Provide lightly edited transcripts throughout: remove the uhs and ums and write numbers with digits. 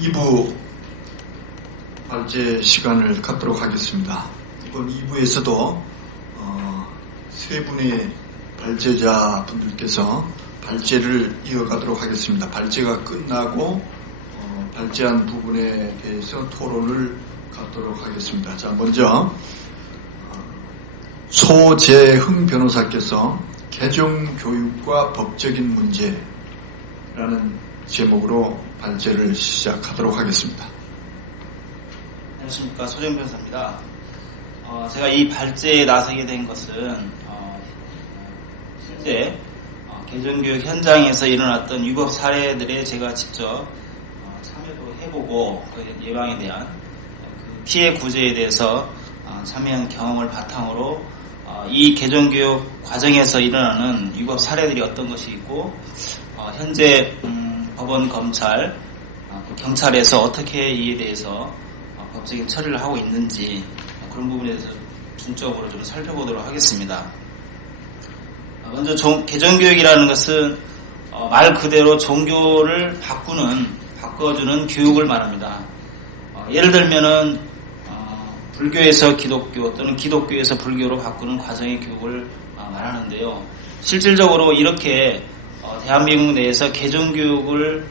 2부 발제 시간을 갖도록 하겠습니다. 이번 2부에서도 세 분의 발제자 분들께서 발제를 이어가도록 하겠습니다. 발제가 끝나고 발제한 부분에 대해서 토론을 갖도록 하겠습니다. 자, 먼저 소재흥 변호사께서 개정교육과 법적인 문제라는 제목으로 발제를 시작하도록 하겠습니다. 안녕하십니까, 소재흥 변호사입니다. 제가 이 발제에 나서게 된 것은 실제 개정교육 현장에서 일어났던 위법 사례들에 제가 직접 참여도 해보고 그 예방에 대한 그 피해 구제에 대해서 참여한 경험을 바탕으로 이 개정교육 과정에서 일어나는 위법 사례들이 어떤 것이 있고 현재 법원, 검찰, 경찰에서 어떻게 이에 대해서 법적인 처리를 하고 있는지 그런 부분에 대해서 중점으로 좀 살펴보도록 하겠습니다. 먼저 개정교육이라는 것은 말 그대로 종교를 바꿔주는 교육을 말합니다. 예를 들면은 불교에서 기독교 또는 기독교에서 불교로 바꾸는 과정의 교육을 말하는데요. 실질적으로 이렇게 대한민국 내에서 개정교육을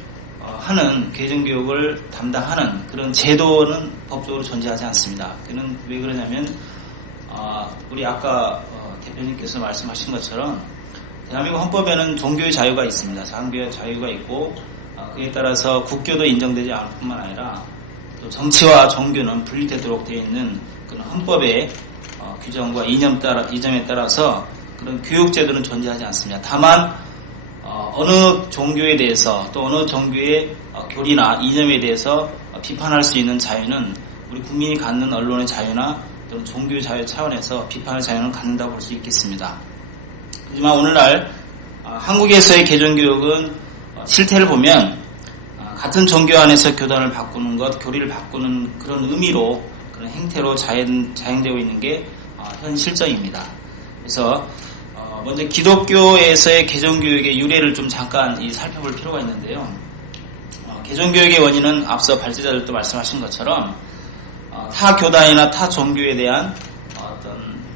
담당하는 그런 제도는 법적으로 존재하지 않습니다. 그는 왜 그러냐면 우리 아까 대표님께서 말씀하신 것처럼 대한민국 헌법에는 종교의 자유가 있습니다. 상교의 자유가 있고 그에 따라서 국교도 인정되지 않을 뿐만 아니라 또 정치와 종교는 분리되도록 되어 있는 그런 헌법의 규정과 이념에 따라서 그런 교육제도는 존재하지 않습니다. 다만 어느 종교에 대해서 또 어느 종교의 교리나 이념에 대해서 비판할 수 있는 자유는 우리 국민이 갖는 언론의 자유나 또는 종교의 자유 차원에서 비판의 자유는 갖는다고 볼 수 있겠습니다. 하지만 오늘날 한국에서의 개정교육은 실태를 보면 같은 종교 안에서 교단을 바꾸는 것, 교리를 바꾸는 그런 의미로 그런 행태로 자행되고 있는 게 현 실정입니다. 그래서 먼저 기독교에서의 개정교육의 유래를 좀 잠깐 살펴볼 필요가 있는데요. 개정교육의 원인은 앞서 발제자들도 말씀하신 것처럼 타 교단이나 타 종교에 대한 어떤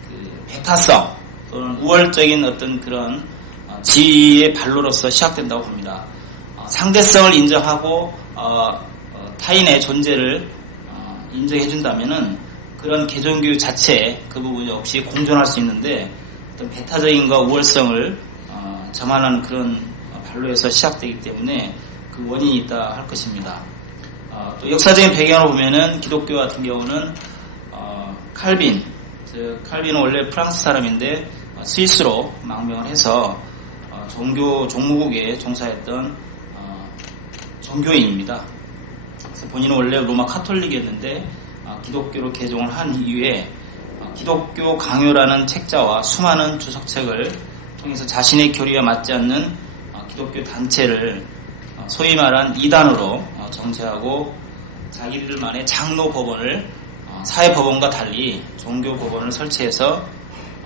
그 배타성 또는 우월적인 어떤 그런 지위의 발로로서 시작된다고 봅니다. 상대성을 인정하고 타인의 존재를 인정해준다면은 그런 개정교육 자체에 그 부분이 없이 공존할 수 있는데 어떤 배타적인과 우월성을 점하는 그런 발로에서 시작되기 때문에 그 원인이 있다 할 것입니다. 또 역사적인 배경을 보면은 기독교 같은 경우는 칼빈은 원래 프랑스 사람인데 스위스로 망명을 해서 종무국에 종사했던 종교인입니다. 그래서 본인은 원래 로마 카톨릭이었는데 기독교로 개종을 한 이후에 기독교 강요라는 책자와 수많은 주석책을 통해서 자신의 교리와 맞지 않는 기독교 단체를 소위 말한 이단으로 정죄하고 자기들만의 장로법원을 사회법원과 달리 종교법원을 설치해서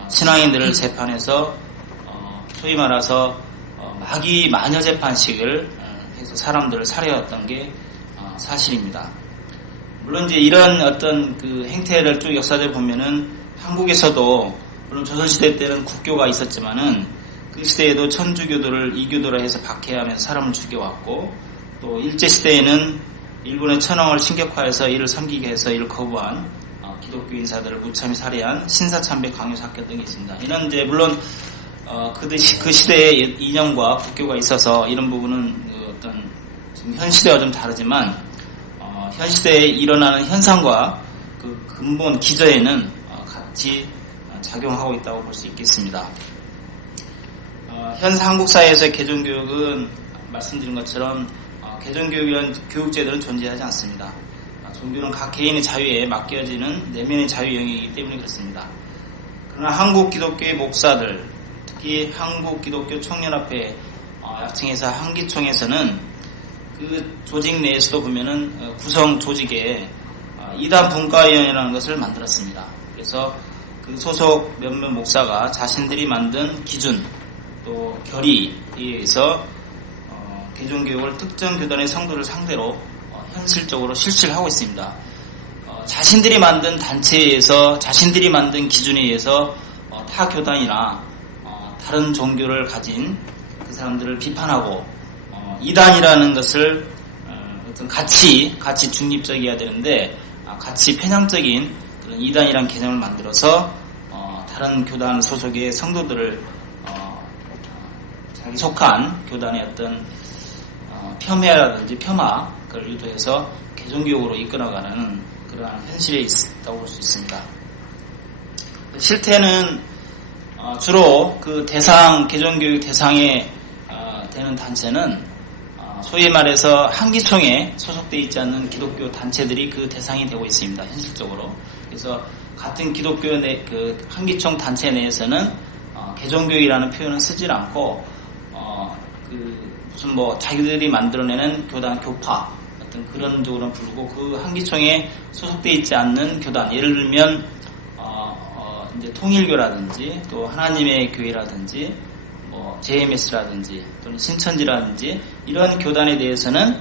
신앙인들을 재판해서 소위 말해서 마귀 마녀 재판식을 해서 사람들을 살해했던 게 사실입니다. 물론 이제 이런 어떤 그 행태를 쭉 역사적으로 보면은 한국에서도 물론 조선시대 때는 국교가 있었지만은 그 시대에도 천주교도를 이교도라 해서 박해하면서 사람을 죽여왔고 또 일제시대에는 일본의 천황을 신격화해서 이를 섬기게 해서 이를 거부한 기독교 인사들을 무참히 살해한 신사참배 강요 사건 등이 있습니다. 이런 이제 물론 그 시대의 이념과 국교가 있어서 이런 부분은 어떤 지금 현 시대와 좀 다르지만 현 시대에 일어나는 현상과 그 근본 기저에는 같이 작용하고 있다고 볼 수 있겠습니다. 현 한국 사회에서의 개정교육은 말씀드린 것처럼 개정교육이라는 교육제도는 존재하지 않습니다. 종교는 각 개인의 자유에 맡겨지는 내면의 자유 영역이기 때문에 그렇습니다. 그러나 한국 기독교의 목사들, 특히 한국 기독교 청년협회 약칭해서 한기총에서는 그 조직 내에서도 보면은 구성 조직에 이단 분과위원회라는 것을 만들었습니다. 그래서 그 소속 몇몇 목사가 자신들이 만든 기준 또 결의에 의해서 개종교육을 특정 교단의 성도를 상대로 현실적으로 실시를 하고 있습니다. 자신들이 만든 단체에서 자신들이 만든 기준에 의해서 타 교단이나 다른 종교를 가진 그 사람들을 비판하고 이단이라는 것을 어떤 가치 중립적이어야 되는데 가치 편향적인 그런 이단이라는 개념을 만들어서 다른 교단 소속의 성도들을 자기 속한 교단의 어떤 폄훼라든지 폄하를 유도해서 개종교육으로 이끌어가는 그러한 현실에 있다고 볼 수 있습니다. 실태는 주로 그 개종교육 대상에 되는 단체는 소위 말해서 한기총에 소속되어 있지 않는 기독교 단체들이 그 대상이 되고 있습니다. 현실적으로. 그래서 같은 기독교 그 한기총 단체 내에서는 개종교육이라는 표현은 쓰질 않고 무슨 자기들이 만들어내는 교단 교파 어떤 그런 쪽으로는 부르고 그 한기총에 소속되어 있지 않는 교단, 예를 들면 이제 통일교라든지 또 하나님의 교회라든지 JMS라든지 또는 신천지라든지 이런 교단에 대해서는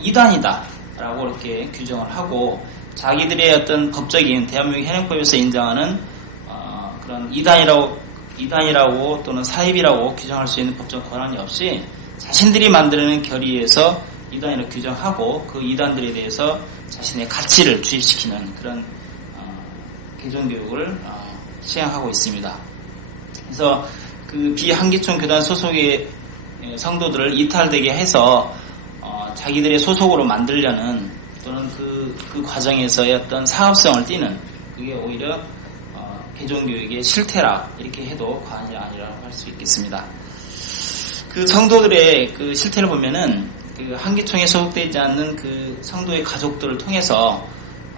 이단이다라고 이렇게 규정을 하고 자기들의 어떤 법적인 대한민국 현행법에서 인정하는 그런 이단이라고 또는 사입이라고 규정할 수 있는 법적 권한이 없이 자신들이 만들어낸 결의에서 이단이라고 규정하고 그 이단들에 대해서 자신의 가치를 주입시키는 그런 개종교육을 시행하고 있습니다. 그래서 그 비한기총 교단 소속의 성도들을 이탈되게 해서 자기들의 소속으로 만들려는 또는 그 과정에서의 어떤 사업성을 띠는 그게 오히려 개종교육의 실태라 이렇게 해도 과언이 아니라고 할 수 있겠습니다. 그 성도들의 그 실태를 보면은 그 한기총에 소속되지 않는 그 성도의 가족들을 통해서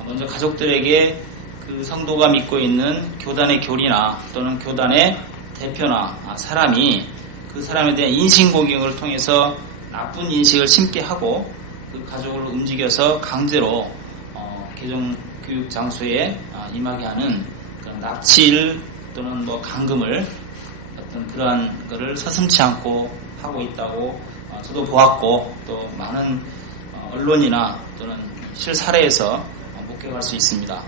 먼저 가족들에게 그 성도가 믿고 있는 교단의 교리나 또는 교단의 대표나 사람이 그 사람에 대한 인신공격을 통해서 나쁜 인식을 심게 하고 그 가족을 움직여서 강제로 개종교육 장소에 임하게 하는 그런 납치를 또는 감금을 어떤 그러한 것을 서슴지 않고 하고 있다고 저도 보았고 또 많은 언론이나 또는 실사례에서 목격할 수 있습니다.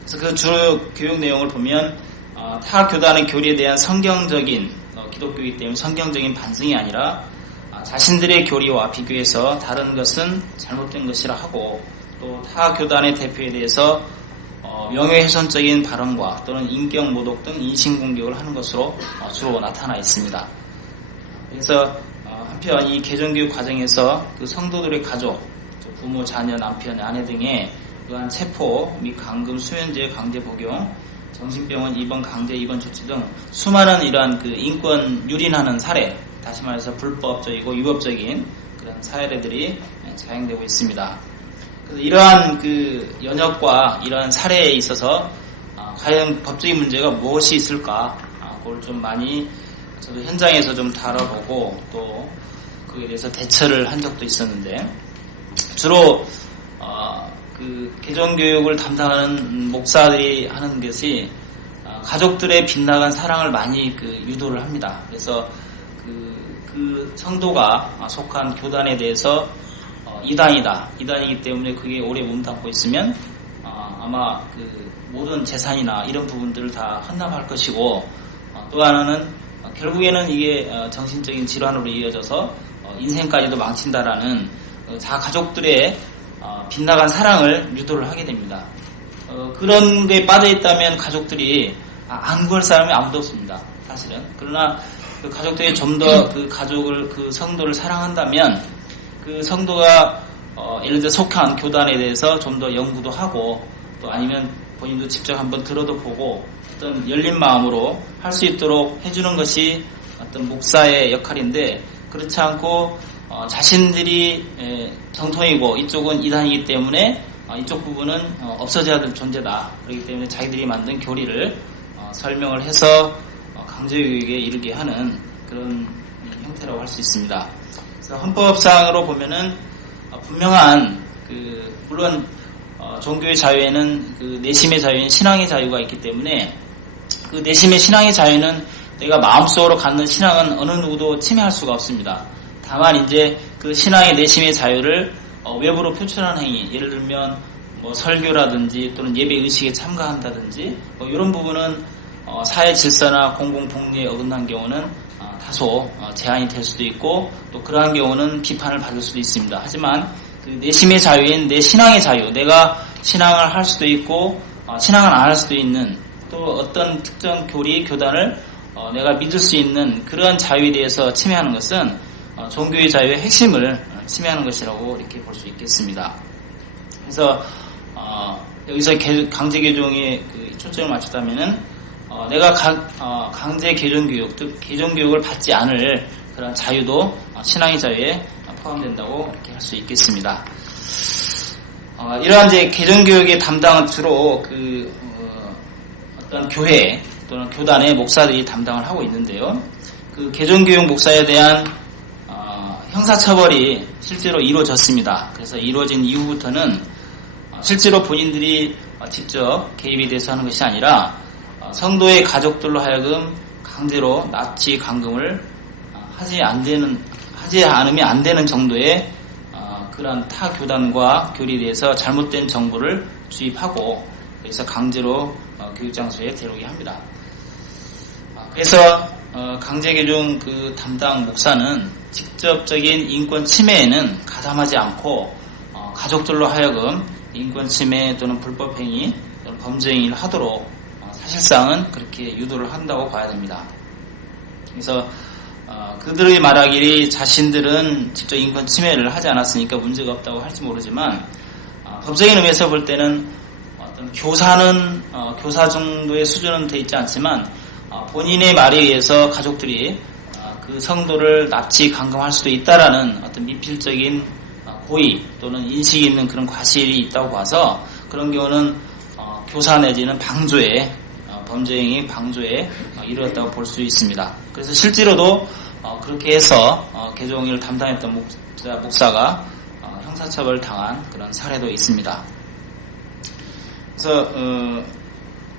그래서 그 주요 교육 내용을 보면 타 교단의 교리에 대한 성경적인 기독교이기 때문에 성경적인 반성이 아니라 자신들의 교리와 비교해서 다른 것은 잘못된 것이라 하고 또 타 교단의 대표에 대해서 명예훼손적인 발언과 또는 인격 모독 등 인신공격을 하는 것으로 주로 나타나 있습니다. 그래서 한편 이 개종교육 과정에서 그 성도들의 가족, 부모, 자녀, 남편, 아내 등의 그러한 체포 및 감금, 수면제 강제 복용, 정신병원 입원, 강제 입원 조치 등 수많은 이러한 그 인권 유린하는 사례, 다시 말해서 불법적이고 위법적인 그런 사례들이 자행되고 있습니다. 그래서 이러한 그 연역과 이러한 사례에 있어서 과연 법적인 문제가 무엇이 있을까, 그걸 좀 많이 저도 현장에서 좀 다뤄보고 또 그에 대해서 대처를 한 적도 있었는데 주로 그 개종교육을 담당하는 목사들이 하는 것이 가족들의 빗나간 사랑을 많이 유도를 합니다. 그래서 그 성도가 속한 교단에 대해서 이단이기 때문에 그게 오래 몸담고 있으면 아마 그 모든 재산이나 이런 부분들을 다 헌납할 것이고 또 하나는 결국에는 이게 정신적인 질환으로 이어져서 인생까지도 망친다라는 가족들의 빗나간 사랑을 유도를 하게 됩니다. 그런 데 빠져있다면 가족들이 안 구할 사람이 아무도 없습니다. 사실은. 그러나 그 가족들이 좀 더 그 가족을, 그 성도를 사랑한다면 그 성도가 예를 들어 속한 교단에 대해서 좀 더 연구도 하고 또 아니면 본인도 직접 한번 들어도 보고 어떤 열린 마음으로 할 수 있도록 해주는 것이 어떤 목사의 역할인데 그렇지 않고 자신들이 정통이고 이쪽은 이단이기 때문에 이쪽 부분은 없어져야 될 존재다. 그렇기 때문에 자기들이 만든 교리를 설명을 해서 강제교육에 이르게 하는 그런 형태라고 할 수 있습니다. 그래서 헌법상으로 보면은 분명한 물론 종교의 자유에는 그 내심의 자유인 신앙의 자유가 있기 때문에 그 내심의 신앙의 자유는 내가 마음속으로 갖는 신앙은 어느 누구도 침해할 수가 없습니다. 다만 이제 그 신앙의 내심의 자유를 외부로 표출하는 행위, 예를 들면 뭐 설교라든지 또는 예배 의식에 참가한다든지 뭐 이런 부분은 사회 질서나 공공 복리에 어긋난 경우는 다소 제한이 될 수도 있고 또 그러한 경우는 비판을 받을 수도 있습니다. 하지만 그 내심의 자유인 내 신앙의 자유, 내가 신앙을 할 수도 있고 신앙을 안 할 수도 있는 또 어떤 특정 교리, 교단을 내가 믿을 수 있는 그러한 자유에 대해서 침해하는 것은 종교의 자유의 핵심을 침해하는 것이라고 이렇게 볼 수 있겠습니다. 그래서 여기서 강제 개종에 그 초점을 맞췄다면은 내가 강제 개종 교육, 즉 개종 교육을 받지 않을 그런 자유도 신앙의 자유에 포함된다고 이렇게 할 수 있겠습니다. 이러한 이제 개종 교육의 담당은 주로 어떤 교회 또는 교단의 목사들이 담당을 하고 있는데요. 그 개종 교육 목사에 대한 형사처벌이 실제로 이루어졌습니다. 그래서 이루어진 이후부터는 실제로 본인들이 직접 개입이 돼서 하는 것이 아니라 성도의 가족들로 하여금 강제로 납치 감금을 하지 않으면 안 되는 정도의 그러한 타 교단과 교리에 대해서 잘못된 정보를 주입하고 그래서 강제로 교육장소에 데려오게 합니다. 그래서 강제개종 그 담당 목사는 직접적인 인권 침해에는 가담하지 않고 가족들로 하여금 인권 침해 또는 불법행위 또는 범죄행위를 하도록 사실상은 그렇게 유도를 한다고 봐야 됩니다. 그래서 그들의 말하기를 자신들은 직접 인권 침해를 하지 않았으니까 문제가 없다고 할지 모르지만 법적인 의미에서 볼 때는 어떤 교사 정도의 수준은 돼 있지 않지만 본인의 말에 의해서 가족들이 그 성도를 납치 감금할 수도 있다라는 어떤 미필적인 고의 또는 인식이 있는 그런 과실이 있다고 봐서 그런 경우는 교사 내지는 방조에 범죄행위 방조에 이르렀다고 볼 수 있습니다. 그래서 실제로도 그렇게 해서 개종을 담당했던 목사가 형사처벌을 당한 그런 사례도 있습니다. 그래서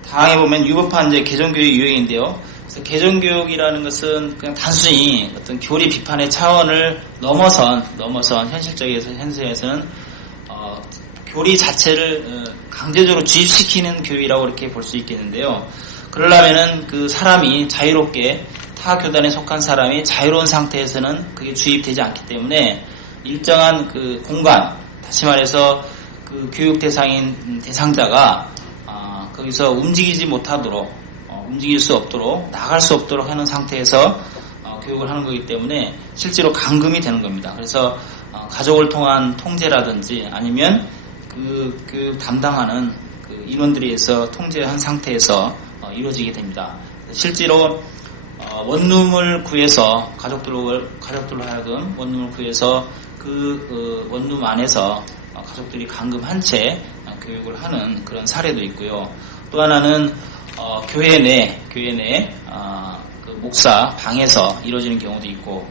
다항에 보면 위법한 이제 개종교육 유형인데요. 그래서 개종교육이라는 것은 그냥 단순히 어떤 교리 비판의 차원을 넘어선 현실에서는 교리 자체를 강제적으로 주입시키는 교육이라고 이렇게 볼 수 있겠는데요. 그러려면은 그 사람이 자유롭게 타 교단에 속한 사람이 자유로운 상태에서는 그게 주입되지 않기 때문에 일정한 그 공간, 다시 말해서 그 교육 대상인 대상자가 거기서 움직이지 못하도록 움직일 수 없도록 나갈 수 없도록 하는 상태에서 교육을 하는 거기 때문에 실제로 감금이 되는 겁니다. 그래서 가족을 통한 통제라든지 아니면 그 교육 담당하는 그 인원들에 의해서 통제한 상태에서 이루어지게 됩니다. 실제로 원룸을 구해서 가족들로 하여금 원룸을 구해서 그 원룸 안에서 가족들이 감금한 채 교육을 하는 그런 사례도 있고요. 또 하나는 교회 내 그 목사 방에서 이루어지는 경우도 있고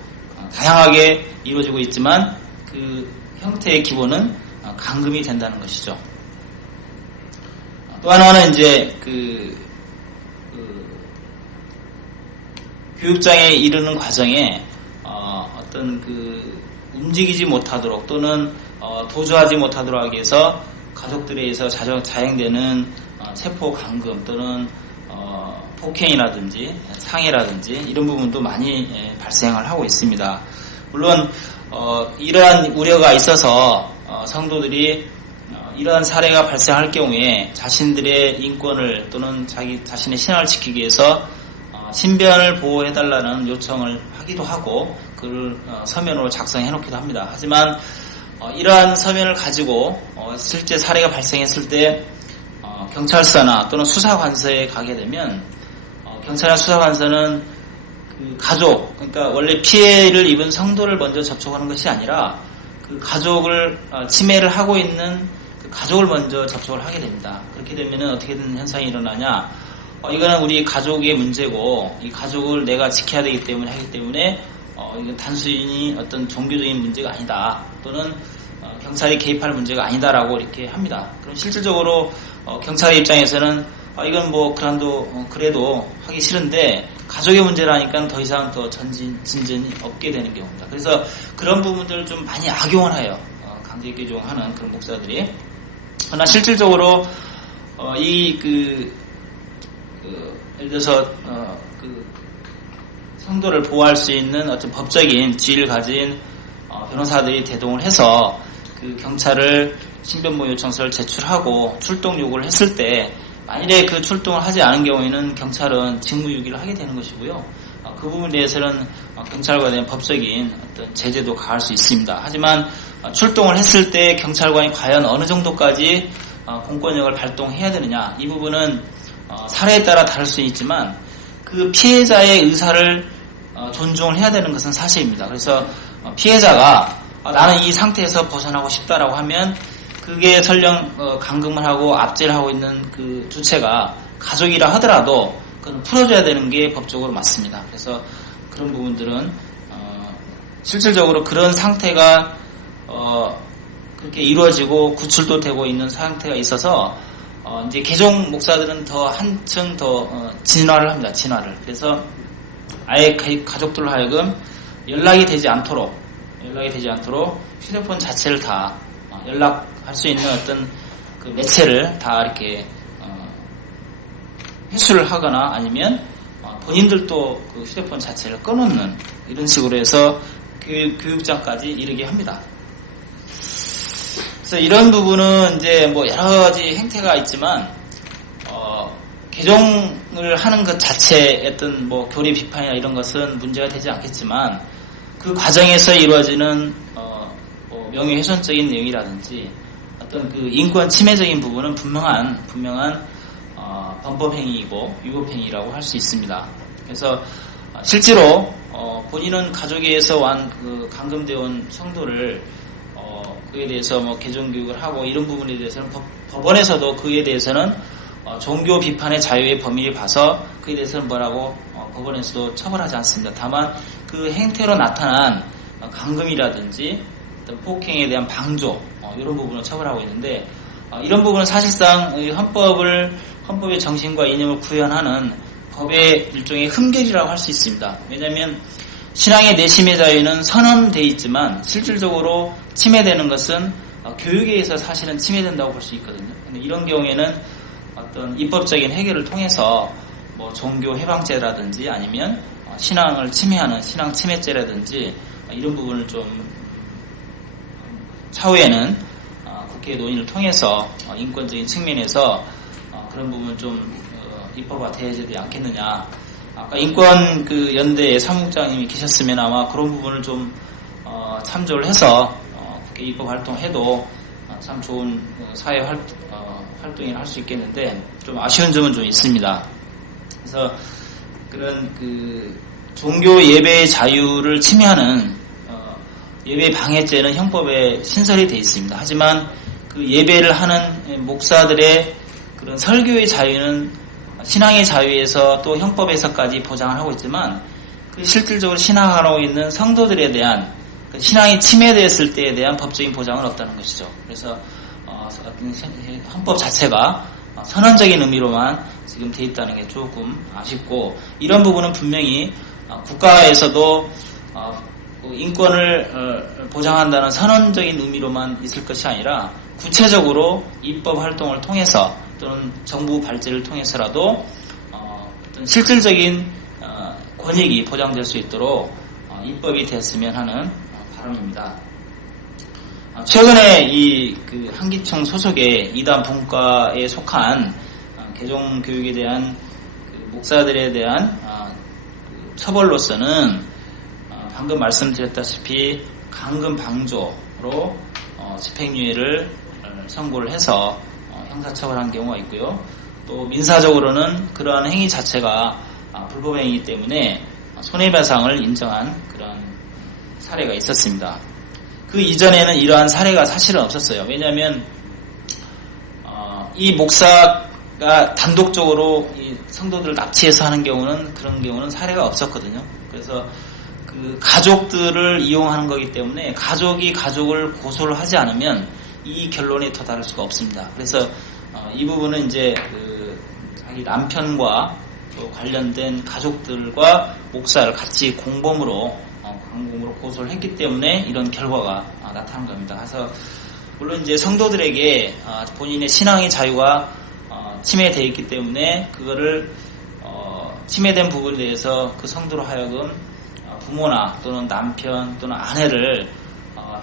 다양하게 이루어지고 있지만 그 형태의 기본은 감금이 된다는 것이죠. 또 하나는 이제 교육장에 이르는 과정에 어떤 움직이지 못하도록 또는 도주하지 못하도록 하기 위해서 가족들에 의해서 자행되는 세포 감금 또는 폭행이라든지 상해라든지 이런 부분도 많이 발생을 하고 있습니다. 물론 이러한 우려가 있어서 성도들이 이러한 사례가 발생할 경우에 자신들의 인권을 또는 자신의 신앙을 지키기 위해서 신변을 보호해달라는 요청을 하기도 하고 그를 서면으로 작성해 놓기도 합니다. 하지만 이러한 서면을 가지고 실제 사례가 발생했을 때 경찰서나 또는 수사관서에 가게 되면 경찰이나 수사관서는 그 가족, 그러니까 원래 피해를 입은 성도를 먼저 접촉하는 것이 아니라 그 가족을 침해를 하고 있는 그 가족을 먼저 접촉을 하게 됩니다. 그렇게 되면은 어떻게 된 현상이 일어나냐? 이거는 우리 가족의 문제고 이 가족을 내가 지켜야 되기 때문에 하기 때문에 이건 단순히 어떤 종교적인 문제가 아니다. 또는 경찰이 개입할 문제가 아니다라고 이렇게 합니다. 그럼 실질적으로 경찰의 입장에서는 이건 뭐 그래도 하기 싫은데 가족의 문제라니까 더 이상 더 진전이 없게 되는 경우입니다. 그래서 그런 부분들을 좀 많이 악용을 해요. 강제 개종하는 그런 목사들이. 그러나 실질적으로 예를 들어서 성도를 보호할 수 있는 어떤 법적인 지위를 가진 변호사들이 대동을 해서 그 경찰을 신변보호 요청서를 제출하고 출동 요구를 했을 때 만일에 그 출동을 하지 않은 경우에는 경찰은 직무유기를 하게 되는 것이고요. 그 부분에 대해서는 경찰관에 대한 법적인 어떤 제재도 가할 수 있습니다. 하지만 출동을 했을 때 경찰관이 과연 어느 정도까지 공권력을 발동해야 되느냐, 이 부분은 사례에 따라 다를 수 있지만 그 피해자의 의사를 존중을 해야 되는 것은 사실입니다. 그래서 피해자가 나는 이 상태에서 벗어나고 싶다라고 하면 그게 설령 감금을 하고 압제를 하고 있는 그 주체가 가족이라 하더라도 그건 풀어줘야 되는 게 법적으로 맞습니다. 그래서 그런 부분들은 실질적으로 그런 상태가 그렇게 이루어지고 구출도 되고 있는 상태가 있어서 이제 개종 목사들은 더 한층 더 진화를 합니다. 진화를. 그래서 아예 가족들로 하여금 연락이 되지 않도록 휴대폰 자체를 다 연락할 수 있는 어떤 그 매체를 다 이렇게 회수를 하거나 아니면 본인들도 그 휴대폰 자체를 꺼놓는 이런 식으로 해서 교육장까지 이르게 합니다. 그래서 이런 부분은 이제 뭐 여러 가지 행태가 있지만 개종을 하는 것 자체의 어떤 뭐 교리 비판이나 이런 것은 문제가 되지 않겠지만 그 과정에서 이루어지는 뭐 명예훼손적인 내용이라든지 어떤 그 인권 침해적인 부분은 분명한 범법행위이고 위법행위라고 할 수 있습니다. 그래서 실제로 본인은 가족에서 그 감금되어 온 성도를 그에 대해서 뭐 개종 교육을 하고 이런 부분에 대해서는 법원에서도 그에 대해서는 종교 비판의 자유의 범위를 봐서 그에 대해서는 뭐라고 법원에서도 처벌하지 않습니다. 다만 그 행태로 나타난 감금이라든지 폭행에 대한 방조 이런 부분을 처벌하고 있는데 이런 부분은 사실상 헌법의 정신과 이념을 구현하는 법의 일종의 흠결이라고 할 수 있습니다. 왜냐하면 신앙의 내심의 자유는 선언되어 있지만 실질적으로 침해되는 것은 교육에 의해서 사실은 침해된다고 볼 수 있거든요. 근데 이런 경우에는 어떤 입법적인 해결을 통해서 뭐 종교 해방죄라든지 아니면 신앙을 침해하는 신앙 침해죄라든지 이런 부분을 좀 차후에는 국회 논의를 통해서 인권적인 측면에서 그런 부분 좀 입법화 되어야지 않겠느냐. 아까 인권 그 연대의 사무국장님이 계셨으면 아마 그런 부분을 좀 참조를 해서 국회 입법 활동해도 참 좋은 사회 활동을 할 수 있겠는데 좀 아쉬운 점은 좀 있습니다. 그래서 그런 그 종교 예배의 자유를 침해하는 예배 방해죄는 형법에 신설이 되어 있습니다. 하지만 그 예배를 하는 목사들의 그런 설교의 자유는 신앙의 자유에서 또 형법에서까지 보장을 하고 있지만 그 실질적으로 신앙하고 있는 성도들에 대한 그 신앙이 침해되었을 때에 대한 법적인 보장은 없다는 것이죠. 그래서 헌법 자체가 선언적인 의미로만 지금 돼 있다는 게 조금 아쉽고 이런 부분은 분명히 국가에서도 인권을 보장한다는 선언적인 의미로만 있을 것이 아니라 구체적으로 입법 활동을 통해서 또는 정부 발제를 통해서라도 어떤 실질적인 권익이 보장될 수 있도록 입법이 되었으면 하는 바람입니다. 최근에 그 한기총 소속의 이단 분과에 속한 개종 교육에 대한 그 목사들에 대한 처벌로서는 방금 말씀드렸다시피 감금 방조로 집행유예를 선고를 해서 형사처벌한 경우가 있고요. 또 민사적으로는 그러한 행위 자체가 불법행위이기 때문에 손해배상을 인정한 그런 사례가 있었습니다. 그 이전에는 이러한 사례가 사실은 없었어요. 왜냐하면 이 목사가 단독적으로 이 성도들을 납치해서 하는 경우는 그런 경우는 사례가 없었거든요. 그래서 그 가족들을 이용하는 거기 때문에 가족이 가족을 고소를 하지 않으면 이 결론에 도달할 수가 없습니다. 그래서 이 부분은 이제 그 자기 남편과 또 관련된 가족들과 목사를 같이 공범으로 강공으로 고소를 했기 때문에 이런 결과가 나타난 겁니다. 그래서 물론 이제 성도들에게 본인의 신앙의 자유가 침해되어 있기 때문에 그거를 침해된 부분에 대해서 그 성도로 하여금 부모나 또는 남편 또는 아내를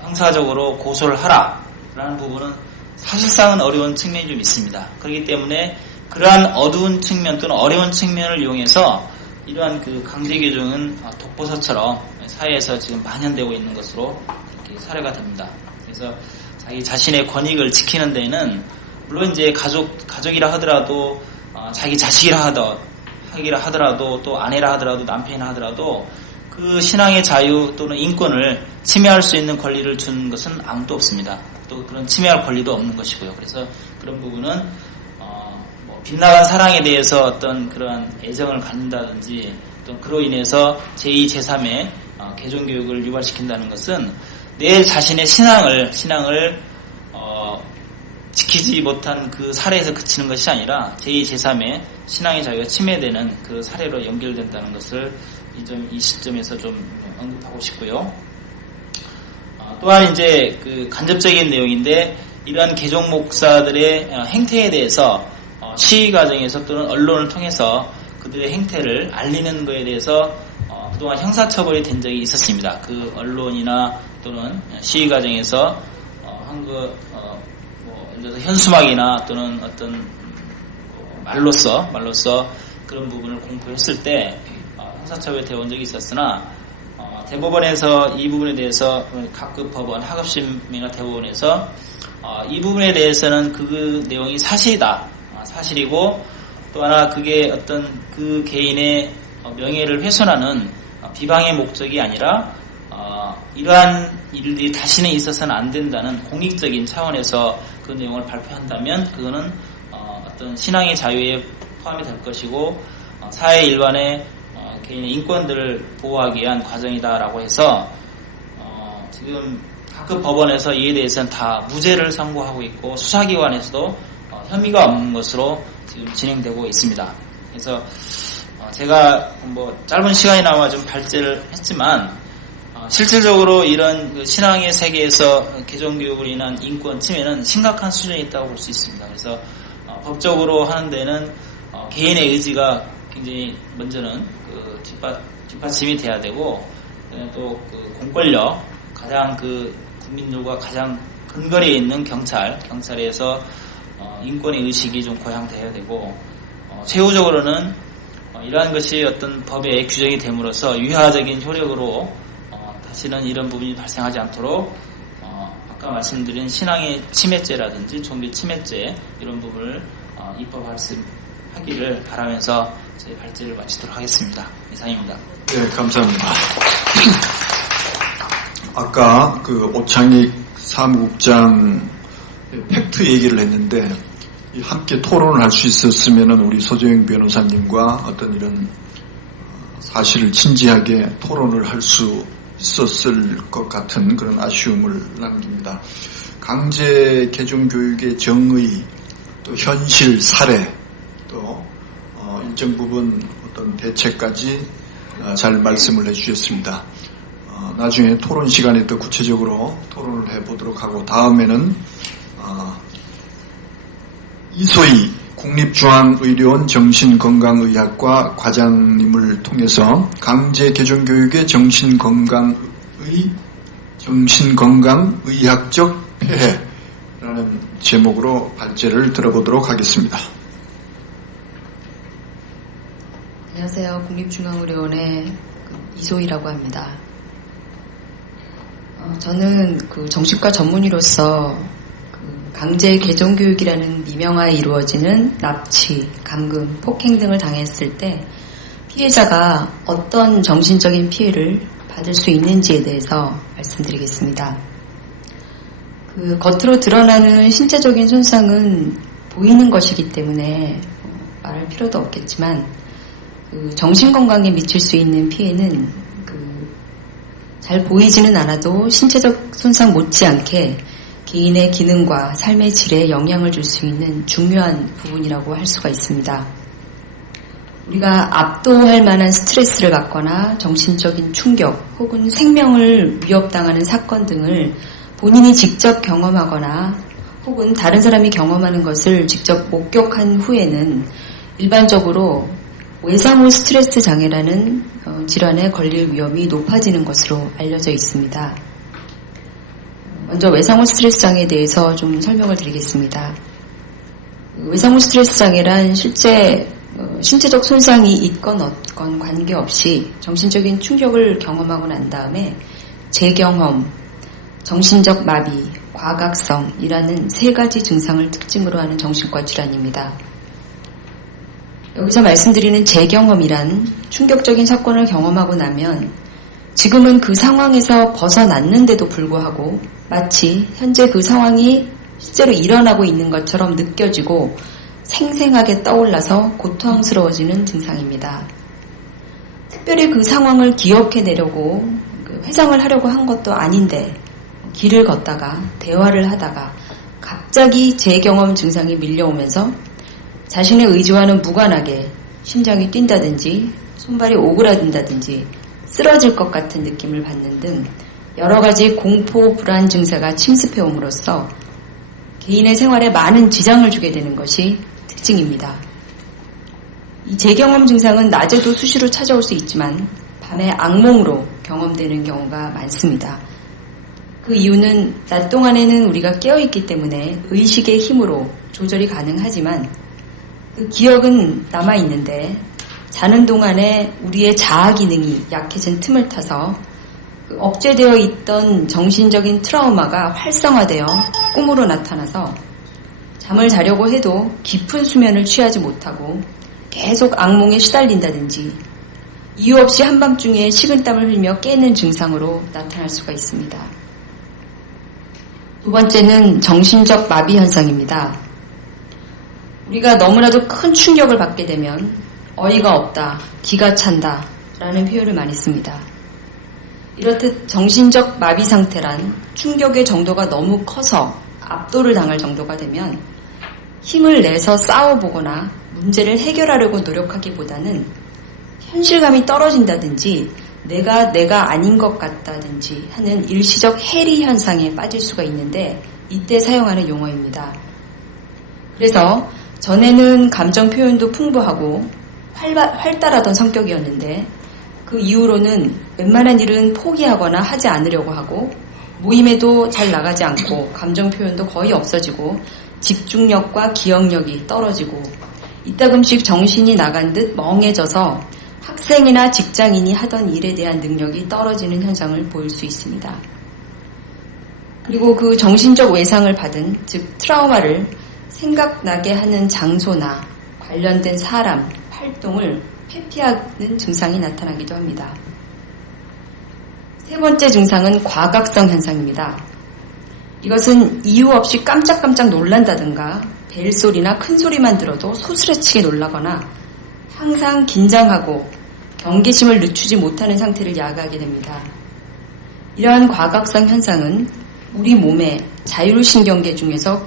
형사적으로 고소를 하라라는 부분은 사실상은 어려운 측면이 좀 있습니다. 그렇기 때문에 그러한 어두운 측면 또는 어려운 측면을 이용해서 이러한 그 강제 규정은 독보서처럼 사회에서 지금 만연되고 있는 것으로 이렇게 사례가 됩니다. 그래서 자기 자신의 권익을 지키는 데에는 물론 이제 가족이라 하더라도 자기 자식이라 하더라도 또 아내라 하더라도 남편이라 하더라도 그 신앙의 자유 또는 인권을 침해할 수 있는 권리를 주는 것은 아무도 없습니다. 또 그런 침해할 권리도 없는 것이고요. 그래서 그런 부분은 빗나간 사랑에 대해서 어떤 그런 애정을 갖는다든지 또 그로 인해서 제2, 제3의 개종교육을 유발시킨다는 것은 내 자신의 신앙을 지키지 못한 그 사례에서 그치는 것이 아니라 제2, 제3의 신앙의 자유가 침해되는 그 사례로 연결된다는 것을 이 시점에서 좀 언급하고 싶고요. 또한 이제 그 간접적인 내용인데 이러한 개종 목사들의 행태에 대해서 시위 과정에서 또는 언론을 통해서 그들의 행태를 알리는 것에 대해서 그동안 형사처벌이 된 적이 있었습니다. 그 언론이나 또는 시위 과정에서 예를 들어서 현수막이나 또는 어떤 말로써 그런 부분을 공포했을 때 형사처벌이 되어온 적이 있었으나 대법원에서 이 부분에 대해서 각급 법원, 하급심이나 대법원에서 이 부분에 대해서는 그 내용이 사실이고 또 하나 그게 어떤 그 개인의 명예를 훼손하는 비방의 목적이 아니라 이러한 일들이 다시는 있어서는 안 된다는 공익적인 차원에서 그 내용을 발표한다면 그거는 어떤 신앙의 자유에 포함이 될 것이고 사회 일반의 개인의 인권들을 보호하기 위한 과정이다라고 해서 지금 각급 법원에서 이에 대해서는 다 무죄를 선고하고 있고 수사기관에서도 혐의가 없는 것으로 지금 진행되고 있습니다. 그래서 제가 짧은 시간이나마 좀 발제를 했지만 실질적으로 이런 그 신앙의 세계에서 개종교육으로 인한 인권 침해는 심각한 수준에 있다고 볼 수 있습니다. 그래서 법적으로 하는 데는 개인의 의지가 굉장히 먼저는 그 뒷받침이 돼야 되고 또 그 공권력 가장 그 국민들과 가장 근거리에 있는 경찰에서 인권의 의식이 좀 고양돼야 되고 최후적으로는 이러한 것이 어떤 법에 규정이 됨으로써 유화적인 효력으로 다시는 이런 부분이 발생하지 않도록 아까 말씀드린 신앙의 침해죄라든지 종교 침해죄 이런 부분을 입법 발생하기를 바라면서 제 발제를 마치도록 하겠습니다. 이상입니다. 네, 감사합니다. 아까 그 오창익 사무국장 팩트 얘기를 했는데 함께 토론을 할 수 있었으면 우리 소정영 변호사님과 어떤 이런 사실을 진지하게 토론을 할 수 있었을 것 같은 그런 아쉬움을 남깁니다. 강제 개종교육의 정의, 또 현실 사례, 또 일정 부분 어떤 대책까지 잘 말씀을 해주셨습니다. 나중에 토론 시간에 더 구체적으로 토론을 해보도록 하고 다음에는 이소희 국립중앙의료원 정신건강의학과 과장님을 통해서 강제 개종교육의 정신건강의학적 폐해라는 제목으로 발제를 들어보도록 하겠습니다. 안녕하세요. 국립중앙의료원의 이소희라고 합니다. 저는 그 정신과 전문의로서 강제 개종교육이라는 미명하에 이루어지는 납치, 감금, 폭행 등을 당했을 때 피해자가 어떤 정신적인 피해를 받을 수 있는지에 대해서 말씀드리겠습니다. 그 겉으로 드러나는 신체적인 손상은 보이는 것이기 때문에 말할 필요도 없겠지만 그 정신건강에 미칠 수 있는 피해는 잘 보이지는 않아도 신체적 손상 못지않게 개인의 기능과 삶의 질에 영향을 줄 수 있는 중요한 부분이라고 할 수가 있습니다. 우리가 압도할 만한 스트레스를 받거나 정신적인 충격 혹은 생명을 위협당하는 사건 등을 본인이 직접 경험하거나 혹은 다른 사람이 경험하는 것을 직접 목격한 후에는 일반적으로 외상후 스트레스 장애라는 질환에 걸릴 위험이 높아지는 것으로 알려져 있습니다. 먼저 외상후 스트레스 장애에 대해서 좀 설명을 드리겠습니다. 외상후 스트레스 장애란 실제 신체적 손상이 있건 없건 관계없이 정신적인 충격을 경험하고 난 다음에 재경험, 정신적 마비, 과각성이라는 세 가지 증상을 특징으로 하는 정신과 질환입니다. 여기서 말씀드리는 재경험이란 충격적인 사건을 경험하고 나면 지금은 그 상황에서 벗어났는데도 불구하고 마치 현재 그 상황이 실제로 일어나고 있는 것처럼 느껴지고 생생하게 떠올라서 고통스러워지는 증상입니다. 특별히 그 상황을 기억해내려고 회상을 하려고 한 것도 아닌데 길을 걷다가 대화를 하다가 갑자기 재경험 증상이 밀려오면서 자신의 의지와는 무관하게 심장이 뛴다든지 손발이 오그라든다든지 쓰러질 것 같은 느낌을 받는 등 여러 가지 공포 불안 증세가 침습해옴으로써 개인의 생활에 많은 지장을 주게 되는 것이 특징입니다. 이 재경험 증상은 낮에도 수시로 찾아올 수 있지만 밤에 악몽으로 경험되는 경우가 많습니다. 그 이유는 낮 동안에는 우리가 깨어있기 때문에 의식의 힘으로 조절이 가능하지만 그 기억은 남아있는데 자는 동안에 우리의 자아 기능이 약해진 틈을 타서 그 억제되어 있던 정신적인 트라우마가 활성화되어 꿈으로 나타나서 잠을 자려고 해도 깊은 수면을 취하지 못하고 계속 악몽에 시달린다든지 이유 없이 한밤중에 식은땀을 흘며 깨는 증상으로 나타날 수가 있습니다. 두 번째는 정신적 마비 현상입니다. 우리가 너무나도 큰 충격을 받게 되면 어이가 없다, 기가 찬다 라는 표현을 많이 씁니다. 이렇듯 정신적 마비 상태란 충격의 정도가 너무 커서 압도를 당할 정도가 되면 힘을 내서 싸워보거나 문제를 해결하려고 노력하기보다는 현실감이 떨어진다든지 내가 아닌 것 같다든지 하는 일시적 해리 현상에 빠질 수가 있는데 이때 사용하는 용어입니다. 그래서 전에는 감정 표현도 풍부하고 활달하던 성격이었는데 그 이후로는 웬만한 일은 포기하거나 하지 않으려고 하고 모임에도 잘 나가지 않고 감정 표현도 거의 없어지고 집중력과 기억력이 떨어지고 이따금씩 정신이 나간 듯 멍해져서 학생이나 직장인이 하던 일에 대한 능력이 떨어지는 현상을 보일 수 있습니다. 그리고 그 정신적 외상을 받은, 즉 트라우마를 생각나게 하는 장소나 관련된 사람, 활동을 회피하는 증상이 나타나기도 합니다. 세 번째 증상은 과각성 현상입니다. 이것은 이유 없이 깜짝깜짝 놀란다든가 벨소리나 큰 소리만 들어도 소스라치게 놀라거나 항상 긴장하고 경계심을 늦추지 못하는 상태를 야기하게 됩니다. 이러한 과각성 현상은 우리 몸의 자율신경계 중에서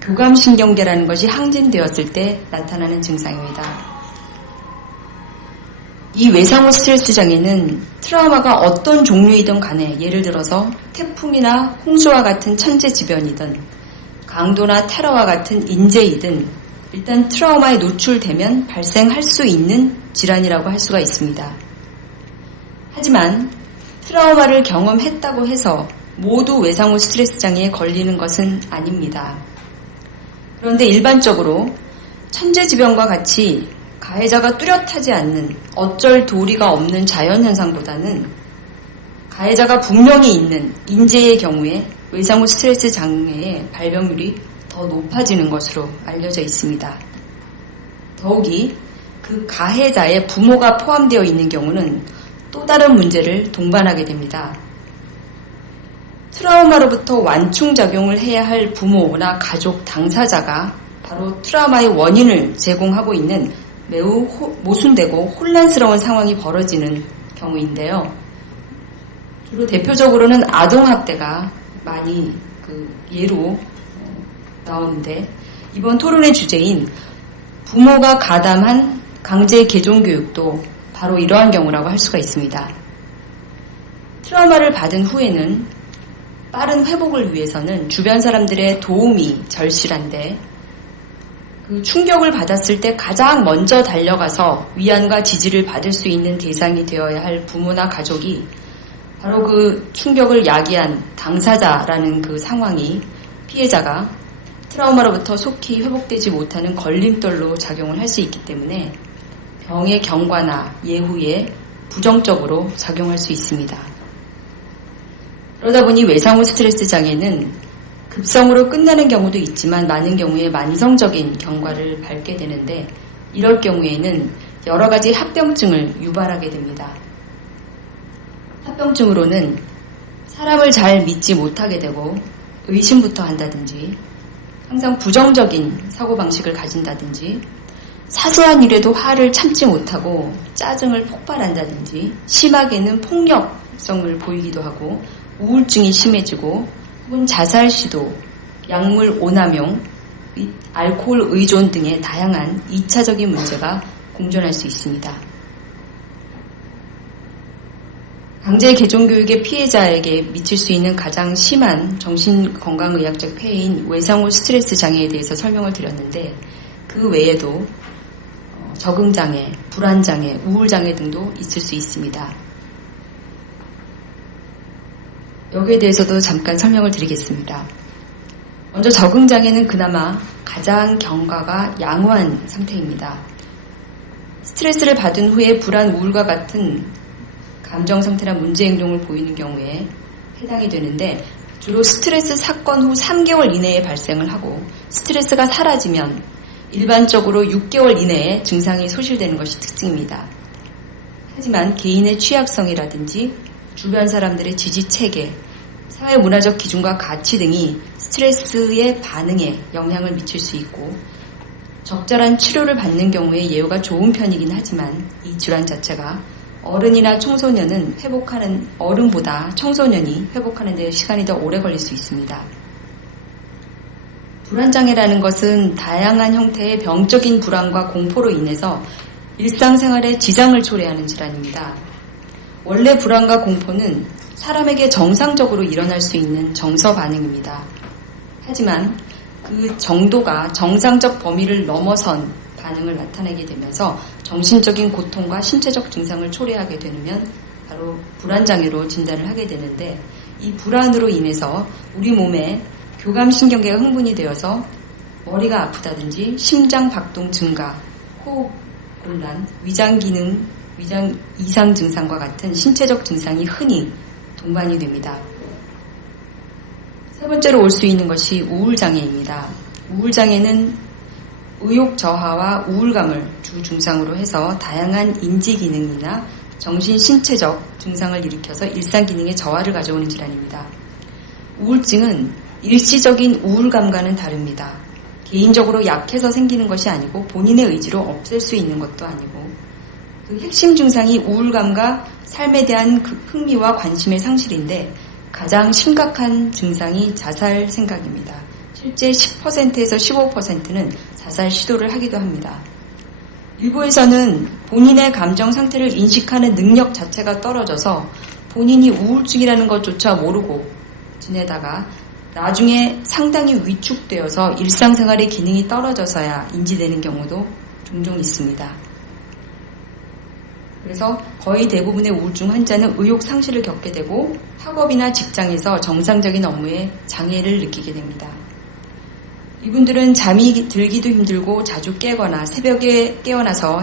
교감신경계라는 것이 항진되었을 때 나타나는 증상입니다. 이 외상후 스트레스 장애는 트라우마가 어떤 종류이든 간에 예를 들어서 태풍이나 홍수와 같은 천재지변이든 강도나 테러와 같은 인재이든 일단 트라우마에 노출되면 발생할 수 있는 질환이라고 할 수가 있습니다. 하지만 트라우마를 경험했다고 해서 모두 외상후 스트레스 장애에 걸리는 것은 아닙니다. 그런데 일반적으로 천재지변과 같이 가해자가 뚜렷하지 않는 어쩔 도리가 없는 자연현상보다는 가해자가 분명히 있는 인재의 경우에 외상후 스트레스 장애의 발병률이 더 높아지는 것으로 알려져 있습니다. 더욱이 그 가해자의 부모가 포함되어 있는 경우는 또 다른 문제를 동반하게 됩니다. 트라우마로부터 완충작용을 해야 할 부모나 가족 당사자가 바로 트라우마의 원인을 제공하고 있는 매우 모순되고 혼란스러운 상황이 벌어지는 경우인데요. 주로 대표적으로는 아동학대가 많이 예로 나오는데 이번 토론의 주제인 부모가 가담한 강제 개종교육도 바로 이러한 경우라고 할 수가 있습니다. 트라우마를 받은 후에는 빠른 회복을 위해서는 주변 사람들의 도움이 절실한데 그 충격을 받았을 때 가장 먼저 달려가서 위안과 지지를 받을 수 있는 대상이 되어야 할 부모나 가족이 바로 그 충격을 야기한 당사자라는 그 상황이 피해자가 트라우마로부터 속히 회복되지 못하는 걸림돌로 작용을 할 수 있기 때문에 병의 경과나 예후에 부정적으로 작용할 수 있습니다. 그러다 보니 외상후 스트레스 장애는 급성으로 끝나는 경우도 있지만 많은 경우에 만성적인 경과를 밟게 되는데 이럴 경우에는 여러 가지 합병증을 유발하게 됩니다. 합병증으로는 사람을 잘 믿지 못하게 되고 의심부터 한다든지 항상 부정적인 사고방식을 가진다든지 사소한 일에도 화를 참지 못하고 짜증을 폭발한다든지 심하게는 폭력성을 보이기도 하고 우울증이 심해지고 혹은 자살 시도, 약물 오남용, 및 알코올 의존 등의 다양한 2차적인 문제가 공존할 수 있습니다. 강제 개종교육의 피해자에게 미칠 수 있는 가장 심한 정신건강의학적 폐해인 외상후 스트레스 장애에 대해서 설명을 드렸는데 그 외에도 적응장애, 불안장애, 우울장애 등도 있을 수 있습니다. 여기에 대해서도 잠깐 설명을 드리겠습니다. 먼저 적응장애는 그나마 가장 경과가 양호한 상태입니다. 스트레스를 받은 후에 불안, 우울과 같은 감정 상태나 문제 행동을 보이는 경우에 해당이 되는데 주로 스트레스 사건 후 3개월 이내에 발생을 하고 스트레스가 사라지면 일반적으로 6개월 이내에 증상이 소실되는 것이 특징입니다. 하지만 개인의 취약성이라든지 주변 사람들의 지지체계, 사회문화적 기준과 가치 등이 스트레스의 반응에 영향을 미칠 수 있고 적절한 치료를 받는 경우에 예후가 좋은 편이긴 하지만 이 질환 자체가 어른이나 청소년은 회복하는 어른보다 청소년이 회복하는 데 시간이 더 오래 걸릴 수 있습니다. 불안장애라는 것은 다양한 형태의 병적인 불안과 공포로 인해서 일상생활에 지장을 초래하는 질환입니다. 원래 불안과 공포는 사람에게 정상적으로 일어날 수 있는 정서 반응입니다. 하지만 그 정도가 정상적 범위를 넘어선 반응을 나타내게 되면서 정신적인 고통과 신체적 증상을 초래하게 되면 바로 불안장애로 진단을 하게 되는데 이 불안으로 인해서 우리 몸에 교감신경계가 흥분이 되어서 머리가 아프다든지 심장 박동 증가, 호흡 곤란, 위장 이상 증상과 같은 신체적 증상이 흔히 동반이 됩니다. 세 번째로 올 수 있는 것이 우울장애입니다. 우울장애는 의욕 저하와 우울감을 주 증상으로 해서 다양한 인지기능이나 정신 신체적 증상을 일으켜서 일상기능의 저하를 가져오는 질환입니다. 우울증은 일시적인 우울감과는 다릅니다. 개인적으로 약해서 생기는 것이 아니고 본인의 의지로 없앨 수 있는 것도 아니고 그 핵심 증상이 우울감과 삶에 대한 그 흥미와 관심의 상실인데 가장 심각한 증상이 자살 생각입니다. 실제 10%에서 15%는 자살 시도를 하기도 합니다. 일부에서는 본인의 감정 상태를 인식하는 능력 자체가 떨어져서 본인이 우울증이라는 것조차 모르고 지내다가 나중에 상당히 위축되어서 일상생활의 기능이 떨어져서야 인지되는 경우도 종종 있습니다. 그래서 거의 대부분의 우울증 환자는 의욕 상실을 겪게 되고 학업이나 직장에서 정상적인 업무에 장애를 느끼게 됩니다. 이분들은 잠이 들기도 힘들고 자주 깨거나 새벽에 깨어나서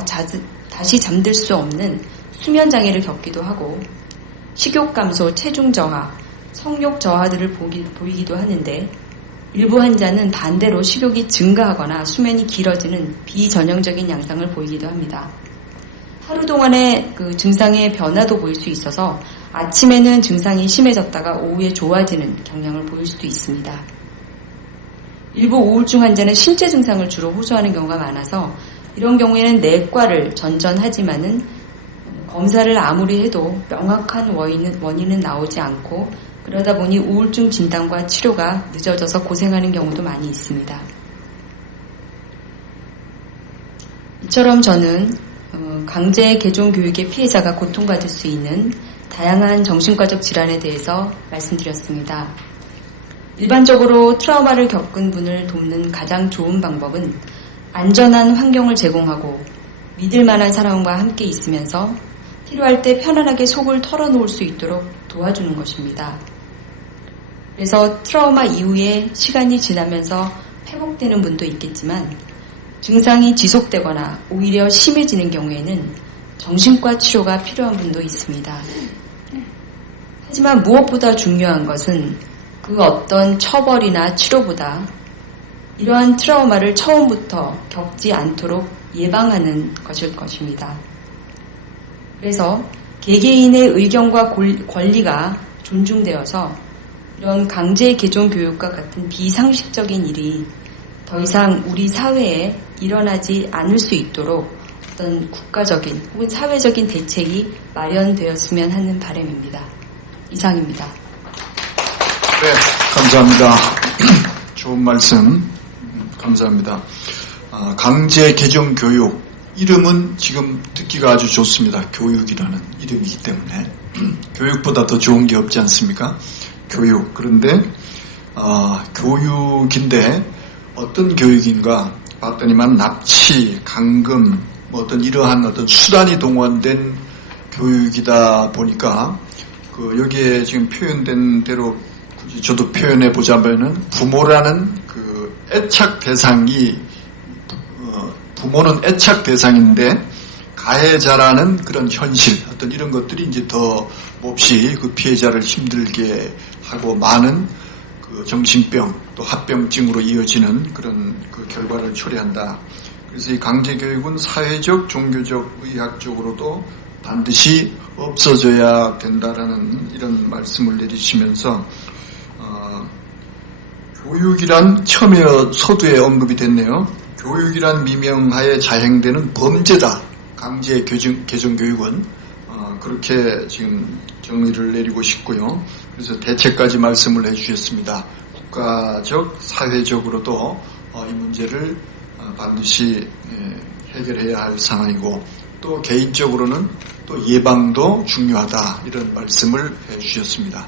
다시 잠들 수 없는 수면 장애를 겪기도 하고 식욕 감소, 체중 저하, 성욕 저하들을 보이기도 하는데 일부 환자는 반대로 식욕이 증가하거나 수면이 길어지는 비전형적인 양상을 보이기도 합니다. 하루 동안의 그 증상의 변화도 보일 수 있어서 아침에는 증상이 심해졌다가 오후에 좋아지는 경향을 보일 수도 있습니다. 일부 우울증 환자는 신체 증상을 주로 호소하는 경우가 많아서 이런 경우에는 내과를 전전하지만은 검사를 아무리 해도 명확한 원인은 나오지 않고 그러다 보니 우울증 진단과 치료가 늦어져서 고생하는 경우도 많이 있습니다. 이처럼 저는 강제 개종 교육의 피해자가 고통받을 수 있는 다양한 정신과적 질환에 대해서 말씀드렸습니다. 일반적으로 트라우마를 겪은 분을 돕는 가장 좋은 방법은 안전한 환경을 제공하고 믿을 만한 사람과 함께 있으면서 필요할 때 편안하게 속을 털어놓을 수 있도록 도와주는 것입니다. 그래서 트라우마 이후에 시간이 지나면서 회복되는 분도 있겠지만 증상이 지속되거나 오히려 심해지는 경우에는 정신과 치료가 필요한 분도 있습니다. 하지만 무엇보다 중요한 것은 그 어떤 처벌이나 치료보다 이러한 트라우마를 처음부터 겪지 않도록 예방하는 것일 것입니다. 그래서 개개인의 의견과 권리가 존중되어서 이런 강제 개종 교육과 같은 비상식적인 일이 더 이상 우리 사회에 일어나지 않을 수 있도록 어떤 국가적인 혹은 사회적인 대책이 마련되었으면 하는 바람입니다. 이상입니다. 네, 감사합니다. 좋은 말씀 감사합니다. 강제 개정 교육 이름은 지금 듣기가 아주 좋습니다. 교육이라는 이름이기 때문에 교육보다 더 좋은 게 없지 않습니까? 교육. 그런데 교육인데 어떤 교육인가 봤더니만 납치, 감금, 뭐 어떤 이러한 어떤 수단이 동원된 교육이다 보니까 여기에 지금 표현된 대로 굳이 저도 표현해 보자면은 부모라는 그 애착 대상이 부모는 애착 대상인데 가해자라는 그런 현실 어떤 이런 것들이 이제 더 몹시 그 피해자를 힘들게 하고 많은 그 정신병 또 합병증으로 이어지는 그런 그 결과를 초래한다. 그래서 이 강제교육은 사회적, 종교적, 의학적으로도 반드시 없어져야 된다라는 이런 말씀을 내리시면서 교육이란 처음에 서두에 언급이 됐네요. 교육이란 미명하에 자행되는 범죄다. 강제 개정 교육은 그렇게 지금 정의를 내리고 싶고요. 그래서 대책까지 말씀을 해주셨습니다. 국가적, 사회적으로도 이 문제를 반드시 해결해야 할 상황이고 또 개인적으로는 또 예방도 중요하다 이런 말씀을 해주셨습니다.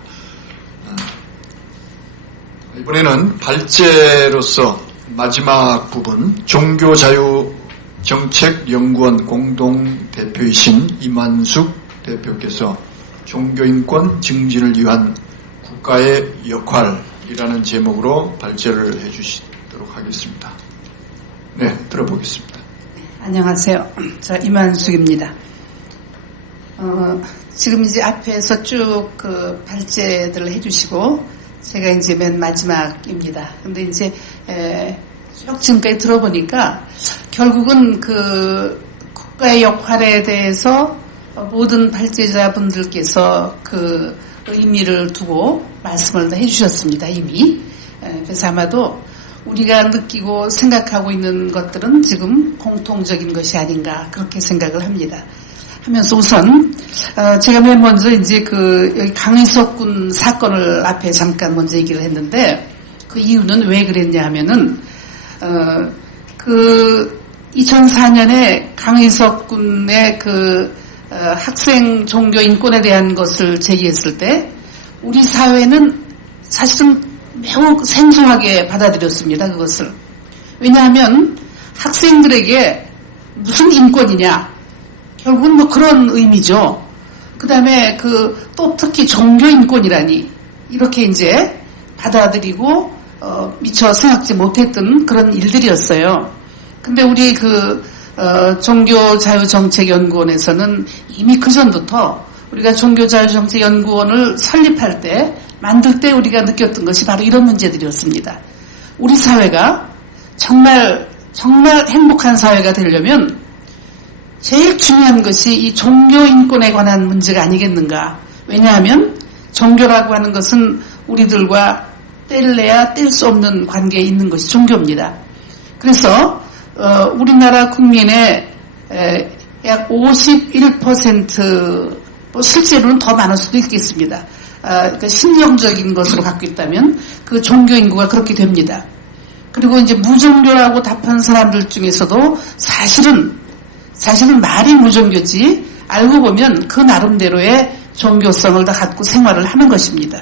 이번에는 발제로서 마지막 부분 종교자유정책연구원 공동대표이신 이만숙 대표께서 종교인권 증진을 위한 국가의 역할이라는 제목으로 발제를 해주시도록 하겠습니다. 네, 들어보겠습니다. 안녕하세요. 저 이만숙입니다. 지금 이제 앞에서 쭉 그 발제들을 해주시고 제가 이제 맨 마지막입니다. 근데 이제 쭉 지금까지 들어보니까 결국은 그 국가의 역할에 대해서 모든 발제자분들께서 그 의미를 두고 말씀을 해주셨습니다. 이미. 그래서 아마도 우리가 느끼고 생각하고 있는 것들은 지금 공통적인 것이 아닌가 그렇게 생각을 합니다. 하면서 우선 제가 맨 먼저 이제 여기 강희석 군 사건을 앞에 잠깐 먼저 얘기를 했는데 그 이유는 왜 그랬냐 하면은 2004년에 강희석 군의 학생 종교 인권에 대한 것을 제기했을 때 우리 사회는 사실은 매우 생소하게 받아들였습니다. 그것을. 왜냐하면 학생들에게 무슨 인권이냐. 결국은 뭐 그런 의미죠. 그 다음에 또 특히 종교 인권이라니. 이렇게 이제 받아들이고, 미처 생각지 못했던 그런 일들이었어요. 근데 우리 종교자유정책연구원에서는 이미 그전부터 우리가 종교자유정책연구원을 설립할 때, 만들 때 우리가 느꼈던 것이 바로 이런 문제들이었습니다. 우리 사회가 정말 행복한 사회가 되려면 제일 중요한 것이 이 종교 인권에 관한 문제가 아니겠는가. 왜냐하면 종교라고 하는 것은 우리들과 뗄래야 뗄 수 없는 관계에 있는 것이 종교입니다. 그래서 우리나라 국민의 약 51%, 실제로는 더 많을 수도 있겠습니다. 그러니까 심령적인 것으로 갖고 있다면 그 종교 인구가 그렇게 됩니다. 그리고 이제 무종교라고 답한 사람들 중에서도 사실은 말이 무종교지 알고 보면 그 나름대로의 종교성을 다 갖고 생활을 하는 것입니다.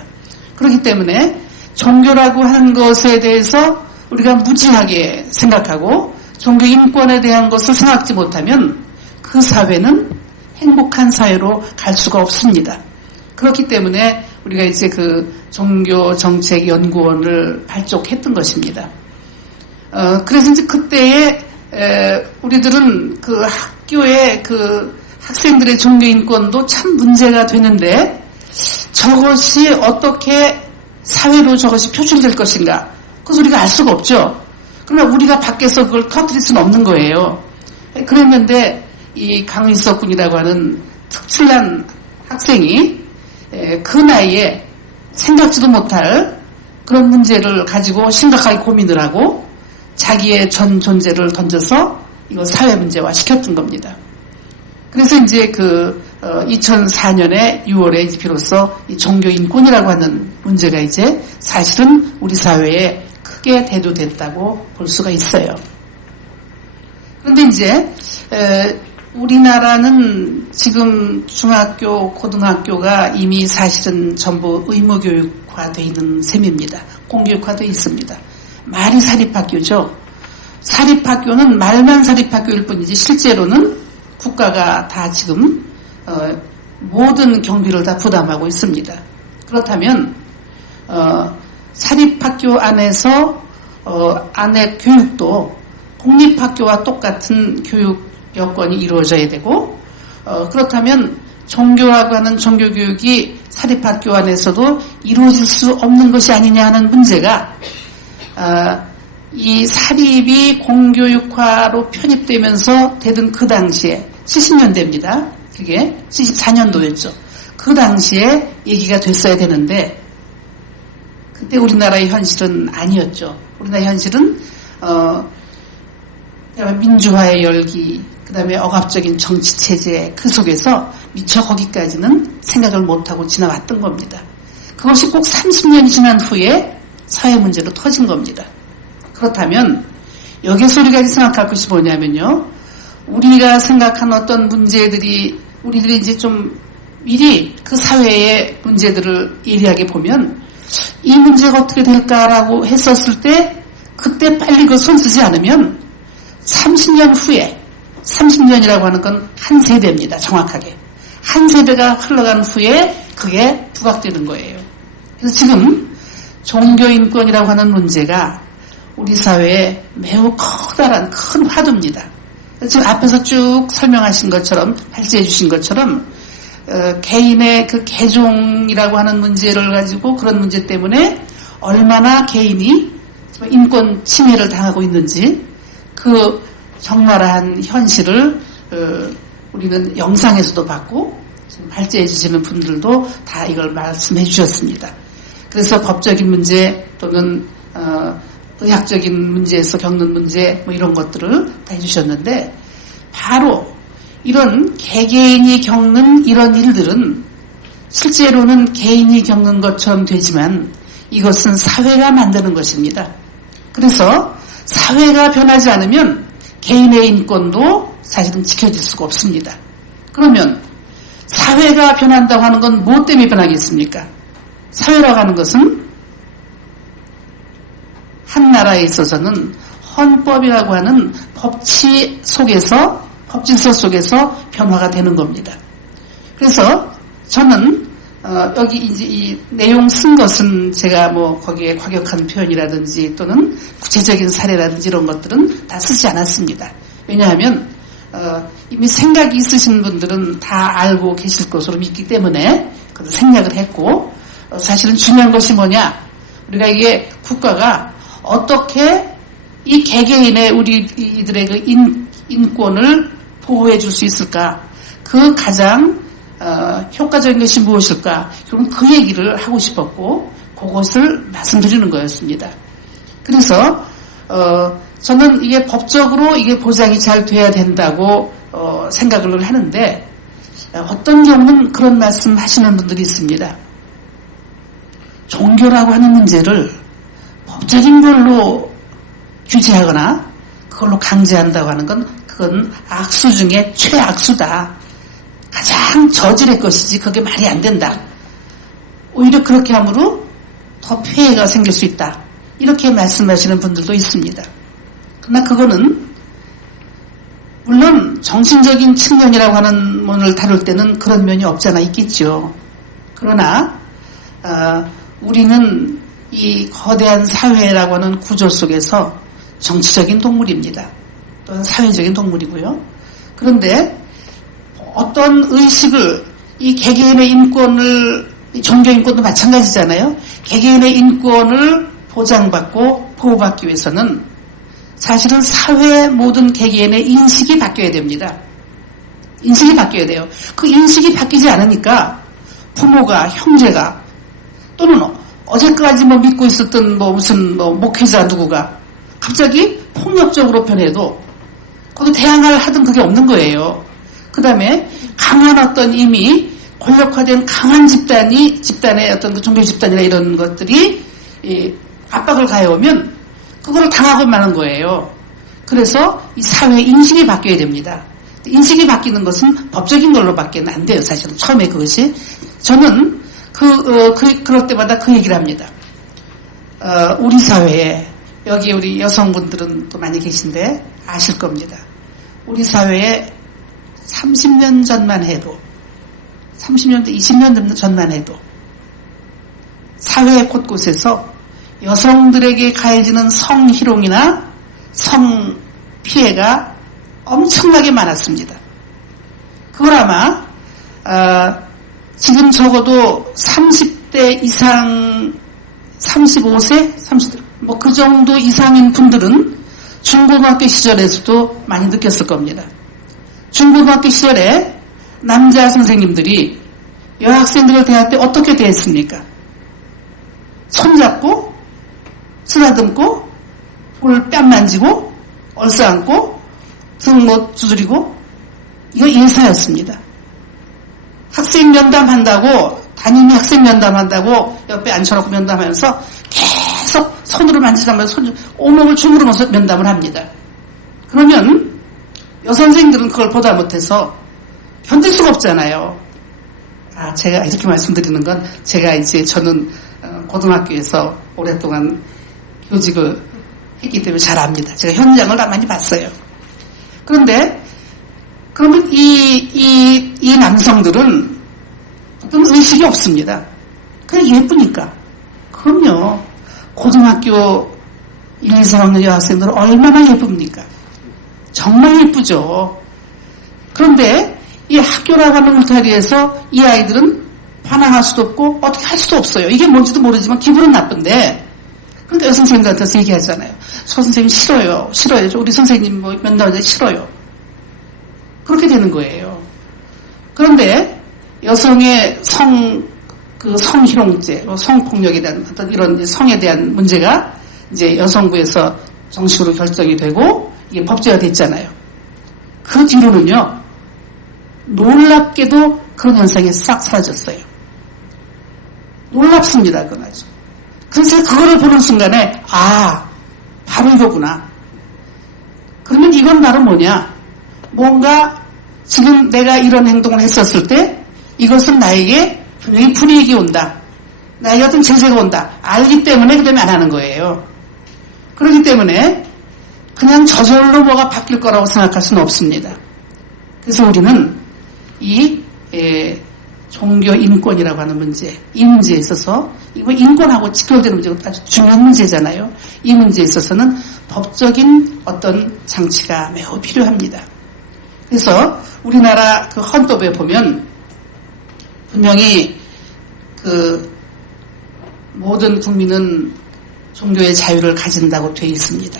그렇기 때문에 종교라고 하는 것에 대해서 우리가 무지하게 생각하고 종교 인권에 대한 것을 생각지 못하면 그 사회는 행복한 사회로 갈 수가 없습니다. 그렇기 때문에 우리가 이제 그 종교정책연구원을 발족했던 것입니다. 그래서 이제 그때에 우리들은 그 학교의 그 학생들의 종교인권도 참 문제가 되는데 저것이 어떻게 사회로 저것이 표출될 것인가? 그것을 우리가 알 수가 없죠. 그러나 우리가 밖에서 그걸 터뜨릴 수는 없는 거예요. 그랬는데 이 강인석 군이라고 하는 특출난 학생이 그 나이에 생각지도 못할 그런 문제를 가지고 심각하게 고민을 하고 자기의 전 존재를 던져서 이걸 사회 문제화 시켰던 겁니다. 그래서 이제 2004년에 6월에 이제 비로소 이 종교 인권이라고 하는 문제가 이제 사실은 우리 사회에 크게 대두됐다고 볼 수가 있어요. 그런데 이제 우리나라는 지금 중학교, 고등학교가 이미 사실은 전부 의무교육화되어 있는 셈입니다. 공교육화되어 있습니다. 말이 사립학교죠. 사립학교는 말만 사립학교일 뿐이지 실제로는 국가가 다 지금 모든 경비를 다 부담하고 있습니다. 그렇다면 사립학교 안에서 안에 교육도 공립학교와 똑같은 교육 여건이 이루어져야 되고 그렇다면 종교라고 하는 종교교육이 사립학교 안에서도 이루어질 수 없는 것이 아니냐 하는 문제가 이 사립이 공교육화로 편입되면서 되던 그 당시에 70년대입니다. 그게 74년도였죠. 그 당시에 얘기가 됐어야 되는데 그때 우리나라의 현실은 아니었죠. 우리나라의 현실은 민주화의 열기, 그 다음에 억압적인 정치체제 그 속에서 미처 거기까지는 생각을 못하고 지나왔던 겁니다. 그것이 꼭 30년이 지난 후에 사회 문제로 터진 겁니다. 그렇다면 여기서 우리가 생각할 것이 뭐냐면요. 우리가 생각한 어떤 문제들이 우리들이 이제 좀 미리 그 사회의 문제들을 예리하게 보면 이 문제가 어떻게 될까라고 했었을 때 그때 빨리 그 손 쓰지 않으면 30년 후에 30년이라고 하는 건 한 세대입니다. 정확하게. 한 세대가 흘러간 후에 그게 부각되는 거예요. 그래서 지금 종교인권이라고 하는 문제가 우리 사회에 매우 커다란 큰 화두입니다. 지금 앞에서 쭉 설명하신 것처럼 발제해 주신 것처럼 개인의 그 개종이라고 하는 문제를 가지고 그런 문제 때문에 얼마나 개인이 인권 침해를 당하고 있는지 그 적나라한 현실을 우리는 영상에서도 봤고 지금 발제해 주시는 분들도 다 이걸 말씀해 주셨습니다. 그래서 법적인 문제 또는 의학적인 문제에서 겪는 문제 뭐 이런 것들을 다 해주셨는데 바로 이런 개개인이 겪는 이런 일들은 실제로는 개인이 겪는 것처럼 되지만 이것은 사회가 만드는 것입니다. 그래서 사회가 변하지 않으면 개인의 인권도 사실은 지켜질 수가 없습니다. 그러면 사회가 변한다고 하는 건 뭐 때문에 변하겠습니까? 사회라고 하는 것은 한 나라에 있어서는 헌법이라고 하는 법치 속에서 법질서 속에서 변화가 되는 겁니다. 그래서 저는 여기 이제 이 내용 쓴 것은 제가 뭐 거기에 과격한 표현이라든지 또는 구체적인 사례라든지 이런 것들은 다 쓰지 않았습니다. 왜냐하면 이미 생각이 있으신 분들은 다 알고 계실 것으로 믿기 때문에 그것도 생략을 했고 사실은 중요한 것이 뭐냐 우리가 이게 국가가 어떻게 이 개개인의 우리 이들의 그 인권을 보호해 줄 수 있을까? 그 가장 효과적인 것이 무엇일까? 그럼 그 얘기를 하고 싶었고 그것을 말씀드리는 거였습니다. 그래서 저는 이게 법적으로 이게 보장이 잘 돼야 된다고 생각을 하는데 어떤 경우는 그런 말씀 하시는 분들이 있습니다. 종교라고 하는 문제를 법적인 걸로 규제하거나 그걸로 강제한다고 하는 건 그건 악수 중에 최악수다. 가장 저질의 것이지 그게 말이 안 된다. 오히려 그렇게 함으로 더 폐해가 생길 수 있다. 이렇게 말씀하시는 분들도 있습니다. 그러나 그거는 물론 정신적인 측면이라고 하는 면을 다룰 때는 그런 면이 없잖아 있겠죠. 그러나 우리는 이 거대한 사회라고 하는 구조 속에서 정치적인 동물입니다. 또는 사회적인 동물이고요. 그런데 어떤 의식을 이 개개인의 인권을 종교 인권도 마찬가지잖아요. 개개인의 인권을 보장받고 보호받기 위해서는 사실은 사회의 모든 개개인의 인식이 바뀌어야 됩니다. 인식이 바뀌어야 돼요. 그 인식이 바뀌지 않으니까 부모가, 형제가 또는 어제까지 믿고 있었던 무슨 목회자 누구가 갑자기 폭력적으로 변해도 거기 대항을 하던 그게 없는 거예요. 그 다음에 강한 어떤 이미 권력화된 강한 집단의 어떤 그 종교 집단이나 이런 것들이 압박을 가해오면 그걸 당하고 마는 거예요. 그래서 이 사회 인식이 바뀌어야 됩니다. 인식이 바뀌는 것은 법적인 걸로밖에 안 돼요. 사실은 처음에 그것이. 저는 그럴 때마다 그 얘기를 합니다. 우리 사회에 여기 우리 여성분들은 또 많이 계신데 아실 겁니다. 우리 사회에 30년 전만 해도 30년대 20년 전만 해도 사회 곳곳에서 여성들에게 가해지는 성희롱이나 성피해가 엄청나게 많았습니다. 그걸 아마 지금 적어도 30대 이상 35세? 30대 그 정도 이상인 분들은 중고등학교 시절에서도 많이 느꼈을 겁니다. 중고등학교 시절에 남자 선생님들이 여학생들을 대할 때 어떻게 대했습니까? 손잡고 쓰다듬고 볼 뺨 만지고 얼싸안고 등 두드리고 이거 예사였습니다. 학생 면담한다고 담임이 학생 면담한다고 옆에 앉혀놓고 면담하면서 계속 손으로 만지다면서 온몸을 주무르면서 면담을 합니다. 그러면 여선생들은 그걸 보다 못해서 견딜 수가 없잖아요. 제가 이렇게 말씀드리는 건 제가 저는 고등학교에서 오랫동안 교직을 했기 때문에 잘 압니다. 제가 현장을 다 많이 봤어요. 그런데 그러면 이 남성들은 어떤 의식이 없습니다. 그냥 예쁘니까. 그럼요. 고등학교 1, 2, 3학년 여학생들은 얼마나 예쁩니까? 정말 예쁘죠. 그런데 이 학교라고 하는 울타리에서 이 아이들은 반항할 수도 없고 어떻게 할 수도 없어요. 이게 뭔지도 모르지만 기분은 나쁜데 그러니까 여선생님한테서 얘기하잖아요. 저 선생님 싫어요. 우리 선생님 면담하는데 싫어요. 그렇게 되는 거예요. 그런데 여성의 성희롱죄, 성폭력에 대한 어떤 이런 성에 대한 문제가 이제 여성부에서 정식으로 결정이 되고 이게 법제화 됐잖아요. 그 뒤로는요, 놀랍게도 그런 현상이 싹 사라졌어요. 놀랍습니다, 그건 아주. 그래서 그거를 보는 순간에, 바로 이거구나. 그러면 이건 바로 뭐냐? 뭔가 지금 내가 이런 행동을 했었을 때 이것은 나에게 분명히 불이익이 온다. 나에게 어떤 제재가 온다. 알기 때문에 그 다음에 안 하는 거예요. 그렇기 때문에 그냥 저절로 뭐가 바뀔 거라고 생각할 수는 없습니다. 그래서 우리는 이 종교 인권이라고 하는 문제, 이 문제에 있어서 이거 인권하고 직결되는 문제가 아주 중요한 문제잖아요. 이 문제에 있어서는 법적인 어떤 장치가 매우 필요합니다. 그래서 우리나라 그 헌법에 보면 분명히 그 모든 국민은 종교의 자유를 가진다고 되어 있습니다.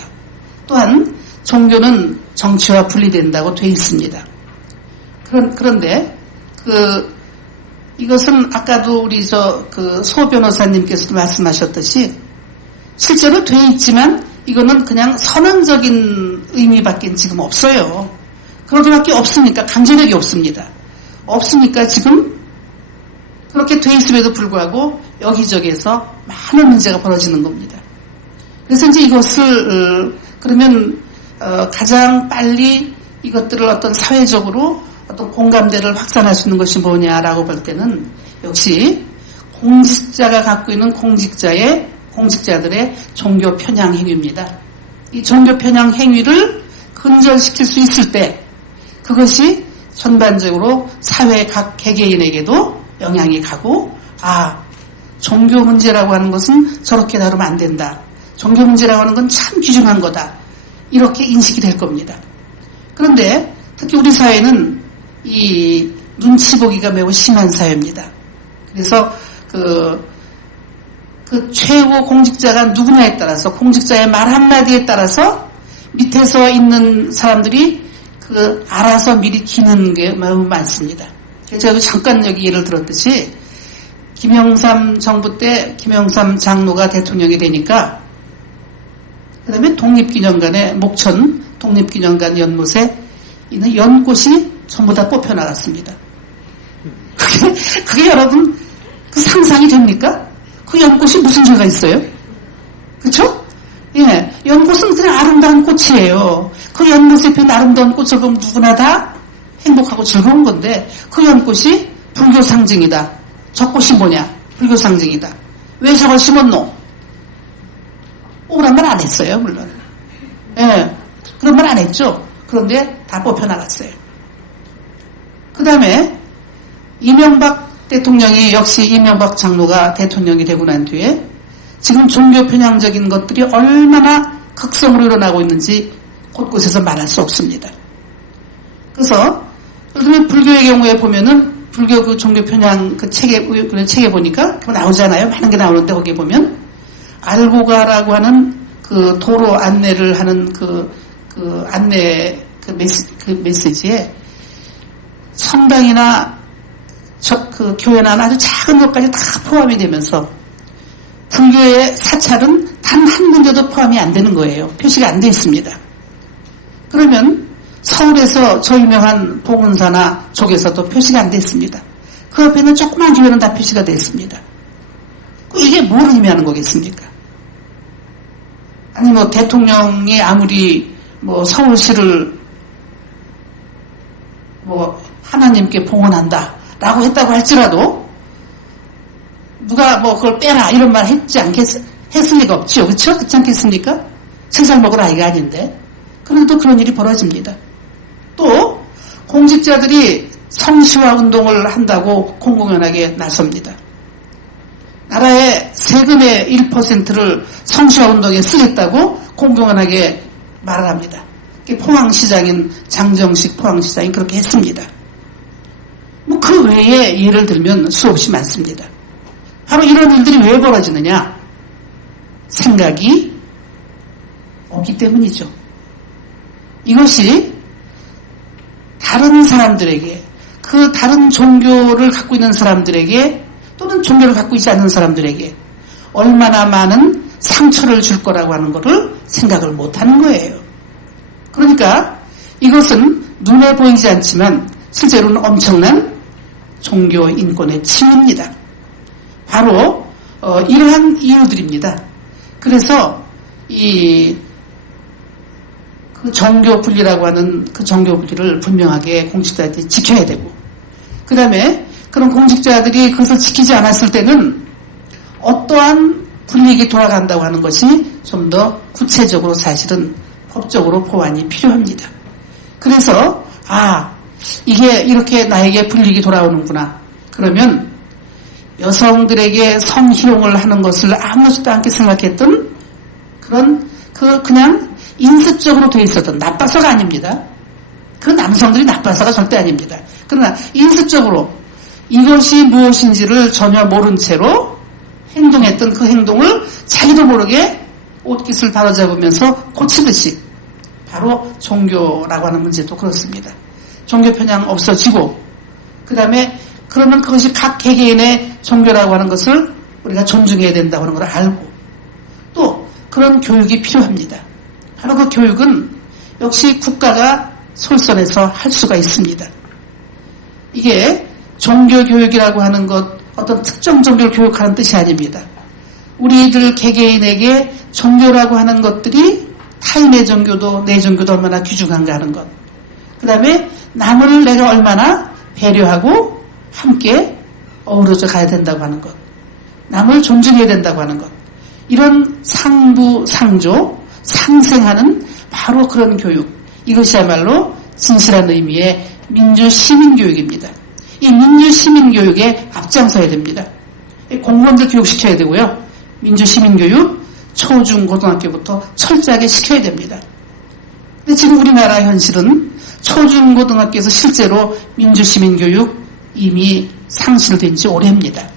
또한 종교는 정치와 분리된다고 되어 있습니다. 그런데 이것은 아까도 우리 소 변호사님께서도 말씀하셨듯이 실제로 되어 있지만 이거는 그냥 선언적인 의미밖에 지금 없어요. 그러기밖에 없으니까 강제력이 없습니다. 없으니까 지금 그렇게 돼 있음에도 불구하고 여기저기에서 많은 문제가 벌어지는 겁니다. 그래서 이제 이것을 그러면 가장 빨리 이것들을 어떤 사회적으로 어떤 공감대를 확산할 수 있는 것이 뭐냐라고 볼 때는 역시 공직자가 갖고 있는 공직자들의 종교 편향 행위입니다. 이 종교 편향 행위를 근절시킬 수 있을 때 그것이 전반적으로 사회 각 개개인에게도 영향이 가고 종교 문제라고 하는 것은 저렇게 다루면 안 된다. 종교 문제라고 하는 건 참 귀중한 거다. 이렇게 인식이 될 겁니다. 그런데 특히 우리 사회는 이 눈치 보기가 매우 심한 사회입니다. 그래서 그 최고 공직자가 누구냐에 따라서 공직자의 말 한마디에 따라서 밑에서 있는 사람들이 알아서 미리 기는 게 매우 많습니다. 제가 잠깐 여기 예를 들었듯이 김영삼 정부 때 김영삼 장로가 대통령이 되니까 그 다음에 독립기념관에 목천 독립기념관 연못에 있는 연꽃이 전부 다 뽑혀나갔습니다. 그게 여러분 상상이 됩니까? 그 연꽃이 무슨 죄가 있어요? 그쵸? 예, 연꽃은 그냥 아름다운 꽃이에요. 그 연못에 핀 아름다운 꽃을 보면 누구나 다 행복하고 즐거운 건데 그 연꽃이 불교 상징이다. 저 꽃이 뭐냐? 불교 상징이다. 왜 저걸 심었노? 오란 말 안 했어요, 물론. 예, 그런 말 안 했죠. 그런데 다 뽑혀나갔어요. 그 다음에 이명박 대통령이 역시 이명박 장로가 대통령이 되고 난 뒤에 지금 종교 편향적인 것들이 얼마나 극성으로 일어나고 있는지 곳곳에서 말할 수 없습니다. 그래서 예를 들면 불교의 경우에 보면은 불교 그 종교 편향 그 책에 보니까 그거 나오잖아요. 많은 게 나오는데 거기에 보면 알고 가라고 하는 그 도로 안내를 하는 그 안내 그 메시지에 성당이나 그 교회나 아주 작은 것까지 다 포함이 되면서 불교의 사찰은 단 한 군데도 포함이 안 되는 거예요. 표시가 안 돼 있습니다. 그러면 서울에서 저 유명한 봉은사나 쪽에서도 표시가 안 됐습니다. 그 옆에는 조그만 교회는 다 표시가 됐습니다. 이게 뭘 의미하는 거겠습니까? 아니 대통령이 아무리 서울시를 하나님께 봉헌한다 라고 했다고 할지라도 누가 그걸 빼라 이런 말 했을 리가 없죠. 그렇죠? 그렇지 않겠습니까? 세살 먹을 아이가 아닌데. 그런데 또 그런 일이 벌어집니다. 또 공직자들이 성시화 운동을 한다고 공공연하게 나섭니다. 나라의 세금의 1%를 성시화 운동에 쓰겠다고 공공연하게 말을 합니다. 포항시장인 장정식 포항시장이 그렇게 했습니다. 그 외에 예를 들면 수없이 많습니다. 바로 이런 일들이 왜 벌어지느냐? 생각이 없기 때문이죠. 이것이 다른 사람들에게, 그 다른 종교를 갖고 있는 사람들에게 또는 종교를 갖고 있지 않는 사람들에게 얼마나 많은 상처를 줄 거라고 하는 것을 생각을 못하는 거예요. 그러니까 이것은 눈에 보이지 않지만 실제로는 엄청난 종교 인권의 침해입니다. 바로 이러한 이유들입니다. 그래서 그 종교 분리라고 하는 그 종교 분리를 분명하게 공직자들이 지켜야 되고, 그 다음에 그런 공직자들이 그것을 지키지 않았을 때는 어떠한 불이익이 돌아간다고 하는 것이 좀 더 구체적으로 사실은 법적으로 보완이 필요합니다. 그래서 이게 이렇게 나에게 불이익이 돌아오는구나. 그러면 여성들에게 성희롱을 하는 것을 아무렇지도 않게 생각했던 그냥 인습적으로 돼 있었던, 나빠서가 아닙니다. 그 남성들이 나빠서가 절대 아닙니다. 그러나 인습적으로 이것이 무엇인지를 전혀 모른 채로 행동했던 그 행동을 자기도 모르게 옷깃을 바로잡으면서 고치듯이 바로 종교라고 하는 문제도 그렇습니다. 종교 편향 없어지고, 그 다음에 그러면 그것이 각 개개인의 종교라고 하는 것을 우리가 존중해야 된다고 하는 걸 알고, 또 그런 교육이 필요합니다. 바로 그 교육은 역시 국가가 솔선해서 할 수가 있습니다. 이게 종교교육이라고 하는 것, 어떤 특정 종교를 교육하는 뜻이 아닙니다. 우리들 개개인에게 종교라고 하는 것들이 타인의 종교도 내 종교도 얼마나 귀중한가 하는 것, 그 다음에 남을 내가 얼마나 배려하고 함께 어우러져 가야 된다고 하는 것, 남을 존중해야 된다고 하는 것, 이런 상부상조, 상생하는 바로 그런 교육, 이것이야말로 진실한 의미의 민주시민교육입니다. 이 민주시민교육에 앞장서야 됩니다. 공무원들 교육시켜야 되고요. 민주시민교육 초중 고등학교부터 철저하게 시켜야 됩니다. 근데 지금 우리나라 현실은 초중 고등학교에서 실제로 민주시민교육 이미 상실된 지 오래입니다.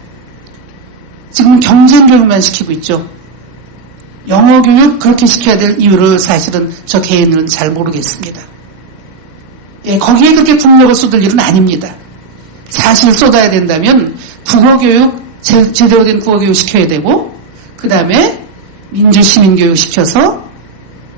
지금 경쟁교육만 시키고 있죠. 영어교육 그렇게 시켜야 될 이유를 사실은 저 개인은 잘 모르겠습니다. 예, 거기에 그렇게 국력을 쏟을 일은 아닙니다. 사실 쏟아야 된다면 국어교육, 제대로 된 국어교육 시켜야 되고, 그 다음에 민주시민교육 시켜서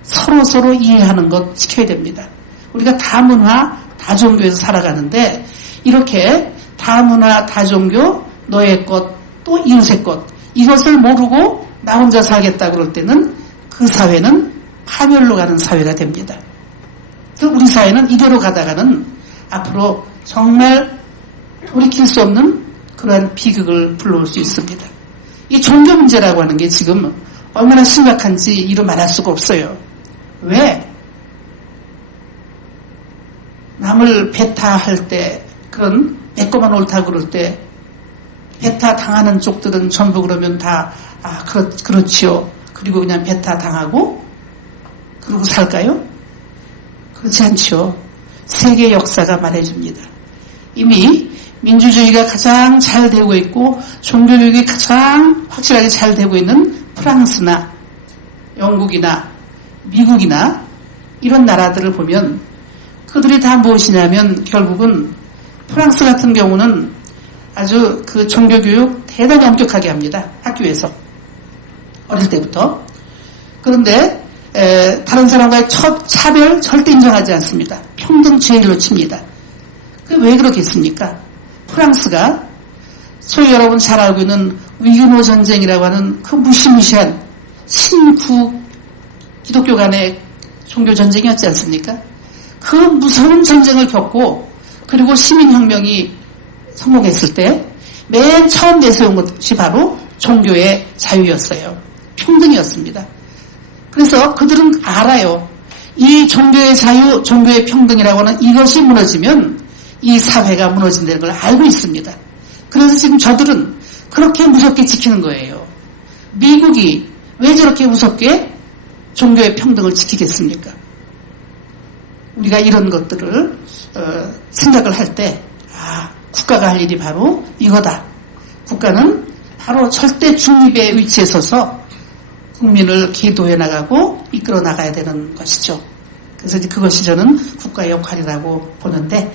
서로 이해하는 것 시켜야 됩니다. 우리가 다문화, 다종교에서 살아가는데 이렇게 다문화, 다종교, 너의 것, 또 이웃의 것, 이것을 모르고 나 혼자 살겠다 그럴 때는 그 사회는 파멸로 가는 사회가 됩니다. 우리 사회는 이대로 가다가는 앞으로 정말 돌이킬 수 없는 그러한 비극을 불러올 수 있습니다. 이 종교 문제라고 하는 게 지금 얼마나 심각한지 이루 말할 수가 없어요. 왜? 남을 배타할 때, 그런 내 것만 옳다고 그럴 때 배타 당하는 쪽들은 전부 그러면 다 그렇지요. 그리고 그냥 배타 당하고 그러고 살까요? 그렇지 않죠. 세계 역사가 말해줍니다. 이미 민주주의가 가장 잘 되고 있고 종교교육이 가장 확실하게 잘 되고 있는 프랑스나 영국이나 미국이나 이런 나라들을 보면 그들이 다 무엇이냐면 결국은 프랑스 같은 경우는 아주 그 종교교육 대단히 엄격하게 합니다. 학교에서. 어릴 때부터. 그런데 다른 사람과의 차별 절대 인정하지 않습니다. 평등 제일로 칩니다. 왜 그렇겠습니까? 프랑스가 소위 여러분 잘 알고 있는 위그노 전쟁이라고 하는 그 무시무시한 신구 기독교 간의 종교 전쟁이었지 않습니까? 그 무서운 전쟁을 겪고 그리고 시민혁명이 성공했을 때 맨 처음 내세운 것이 바로 종교의 자유였어요. 평등이었습니다. 그래서 그들은 알아요. 이 종교의 자유, 종교의 평등이라고 하는 이것이 무너지면 이 사회가 무너진다는 걸 알고 있습니다. 그래서 지금 저들은 그렇게 무섭게 지키는 거예요. 미국이 왜 저렇게 무섭게 종교의 평등을 지키겠습니까? 우리가 이런 것들을 생각을 할 때 국가가 할 일이 바로 이거다. 국가는 바로 절대 중립의 위치에 서서 국민을 기도해 나가고 이끌어 나가야 되는 것이죠. 그래서 이제 그것이 저는 국가의 역할이라고 보는데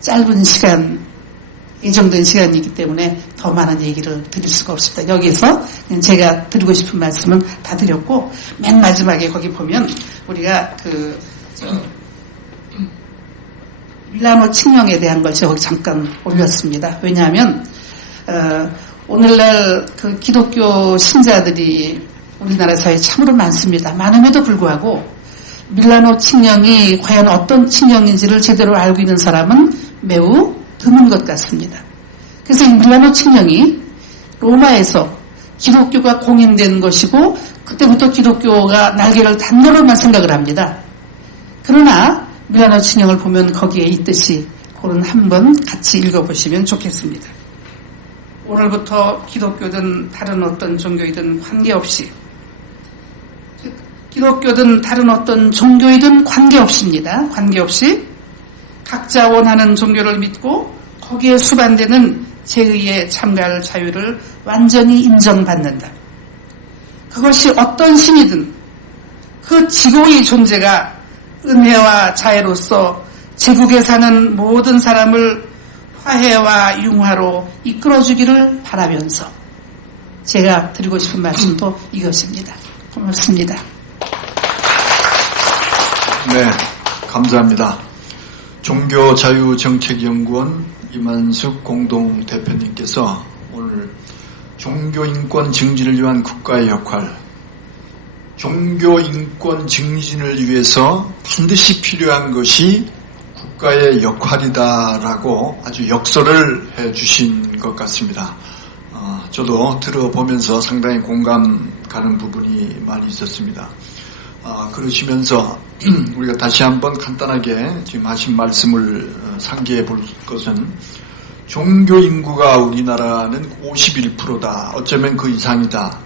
짧은 시간, 예정된 시간이기 때문에 더 많은 얘기를 드릴 수가 없습니다. 여기에서 제가 드리고 싶은 말씀은 다 드렸고 맨 마지막에 거기 보면 우리가 밀라노 칙령에 대한 걸 제가 잠깐 올렸습니다. 왜냐하면 오늘날 그 기독교 신자들이 우리나라 사회에 참으로 많습니다. 많음에도 불구하고 밀라노 칙령이 과연 어떤 칙령인지를 제대로 알고 있는 사람은 매우 드문 것 같습니다. 그래서 이 밀라노 칙령이 로마에서 기독교가 공인된 것이고 그때부터 기독교가 날개를 단 거로만 생각을 합니다. 그러나 밀라노 칙령을 보면 거기에 있듯이 그런 한번 같이 읽어보시면 좋겠습니다. 오늘부터 기독교든 다른 어떤 종교이든 관계없이 기독교든 다른 어떤 종교이든 관계없이입니다. 관계없이 각자 원하는 종교를 믿고 거기에 수반되는 제의에 참가할 자유를 완전히 인정받는다. 그것이 어떤 신이든 그 지고의 존재가 은혜와 자애로서 제국에 사는 모든 사람을 화해와 융화로 이끌어주기를 바라면서 제가 드리고 싶은 말씀도 이것입니다. 고맙습니다. 네, 감사합니다. 종교자유정책연구원 이만숙 공동대표님께서 오늘 종교인권 증진을 위한 국가의 역할, 종교인권 증진을 위해서 반드시 필요한 것이 국가의 역할이다라고 아주 역설을 해 주신 것 같습니다. 저도 들어보면서 상당히 공감 가는 부분이 많이 있었습니다. 그러시면서 우리가 다시 한번 간단하게 지금 하신 말씀을 상기해 볼 것은 종교 인구가 우리나라는 51%다. 어쩌면 그 이상이다.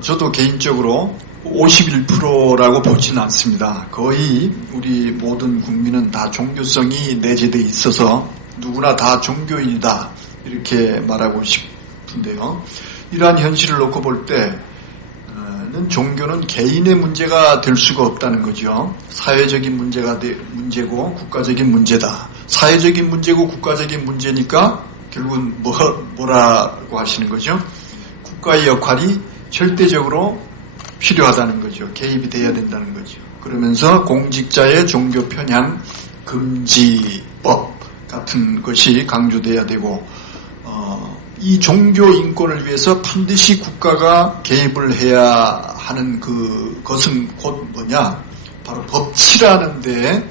저도 개인적으로 51%라고 보지는 않습니다. 거의 우리 모든 국민은 다 종교성이 내재되어 있어서 누구나 다 종교인이다. 이렇게 말하고 싶은데요. 이러한 현실을 놓고 볼 때는 종교는 개인의 문제가 될 수가 없다는 거죠. 사회적인 문제고 국가적인 문제다. 사회적인 문제고 국가적인 문제니까 결국은 뭐라고 하시는 거죠? 국가의 역할이 절대적으로 필요하다는 거죠. 개입이 돼야 된다는 거죠. 그러면서 공직자의 종교 편향 금지법 같은 것이 강조돼야 되고 이 종교 인권을 위해서 반드시 국가가 개입을 해야 하는 그것은 곧 뭐냐? 바로 법치라는 데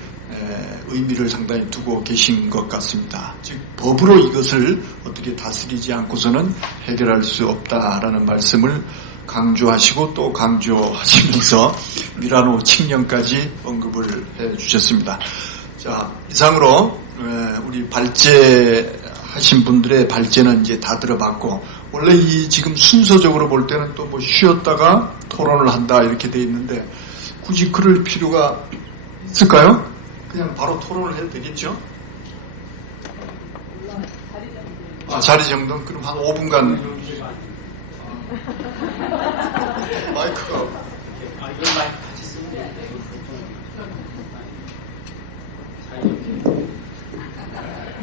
의미를 상당히 두고 계신 것 같습니다. 즉 법으로 이것을 어떻게 다스리지 않고서는 해결할 수 없다라는 말씀을 강조하시고 또 강조하시면서 미라노 칙령까지 언급을 해 주셨습니다. 자, 이상으로 우리 발제하신 분들의 발제는 이제 다 들어봤고, 원래 이 지금 순서적으로 볼 때는 또 뭐 쉬었다가 토론을 한다 이렇게 돼 있는데 굳이 그럴 필요가 있을까요? 그냥 바로 토론을 해도 되겠죠? 자리 정돈? 그럼 한 5분간 마이크가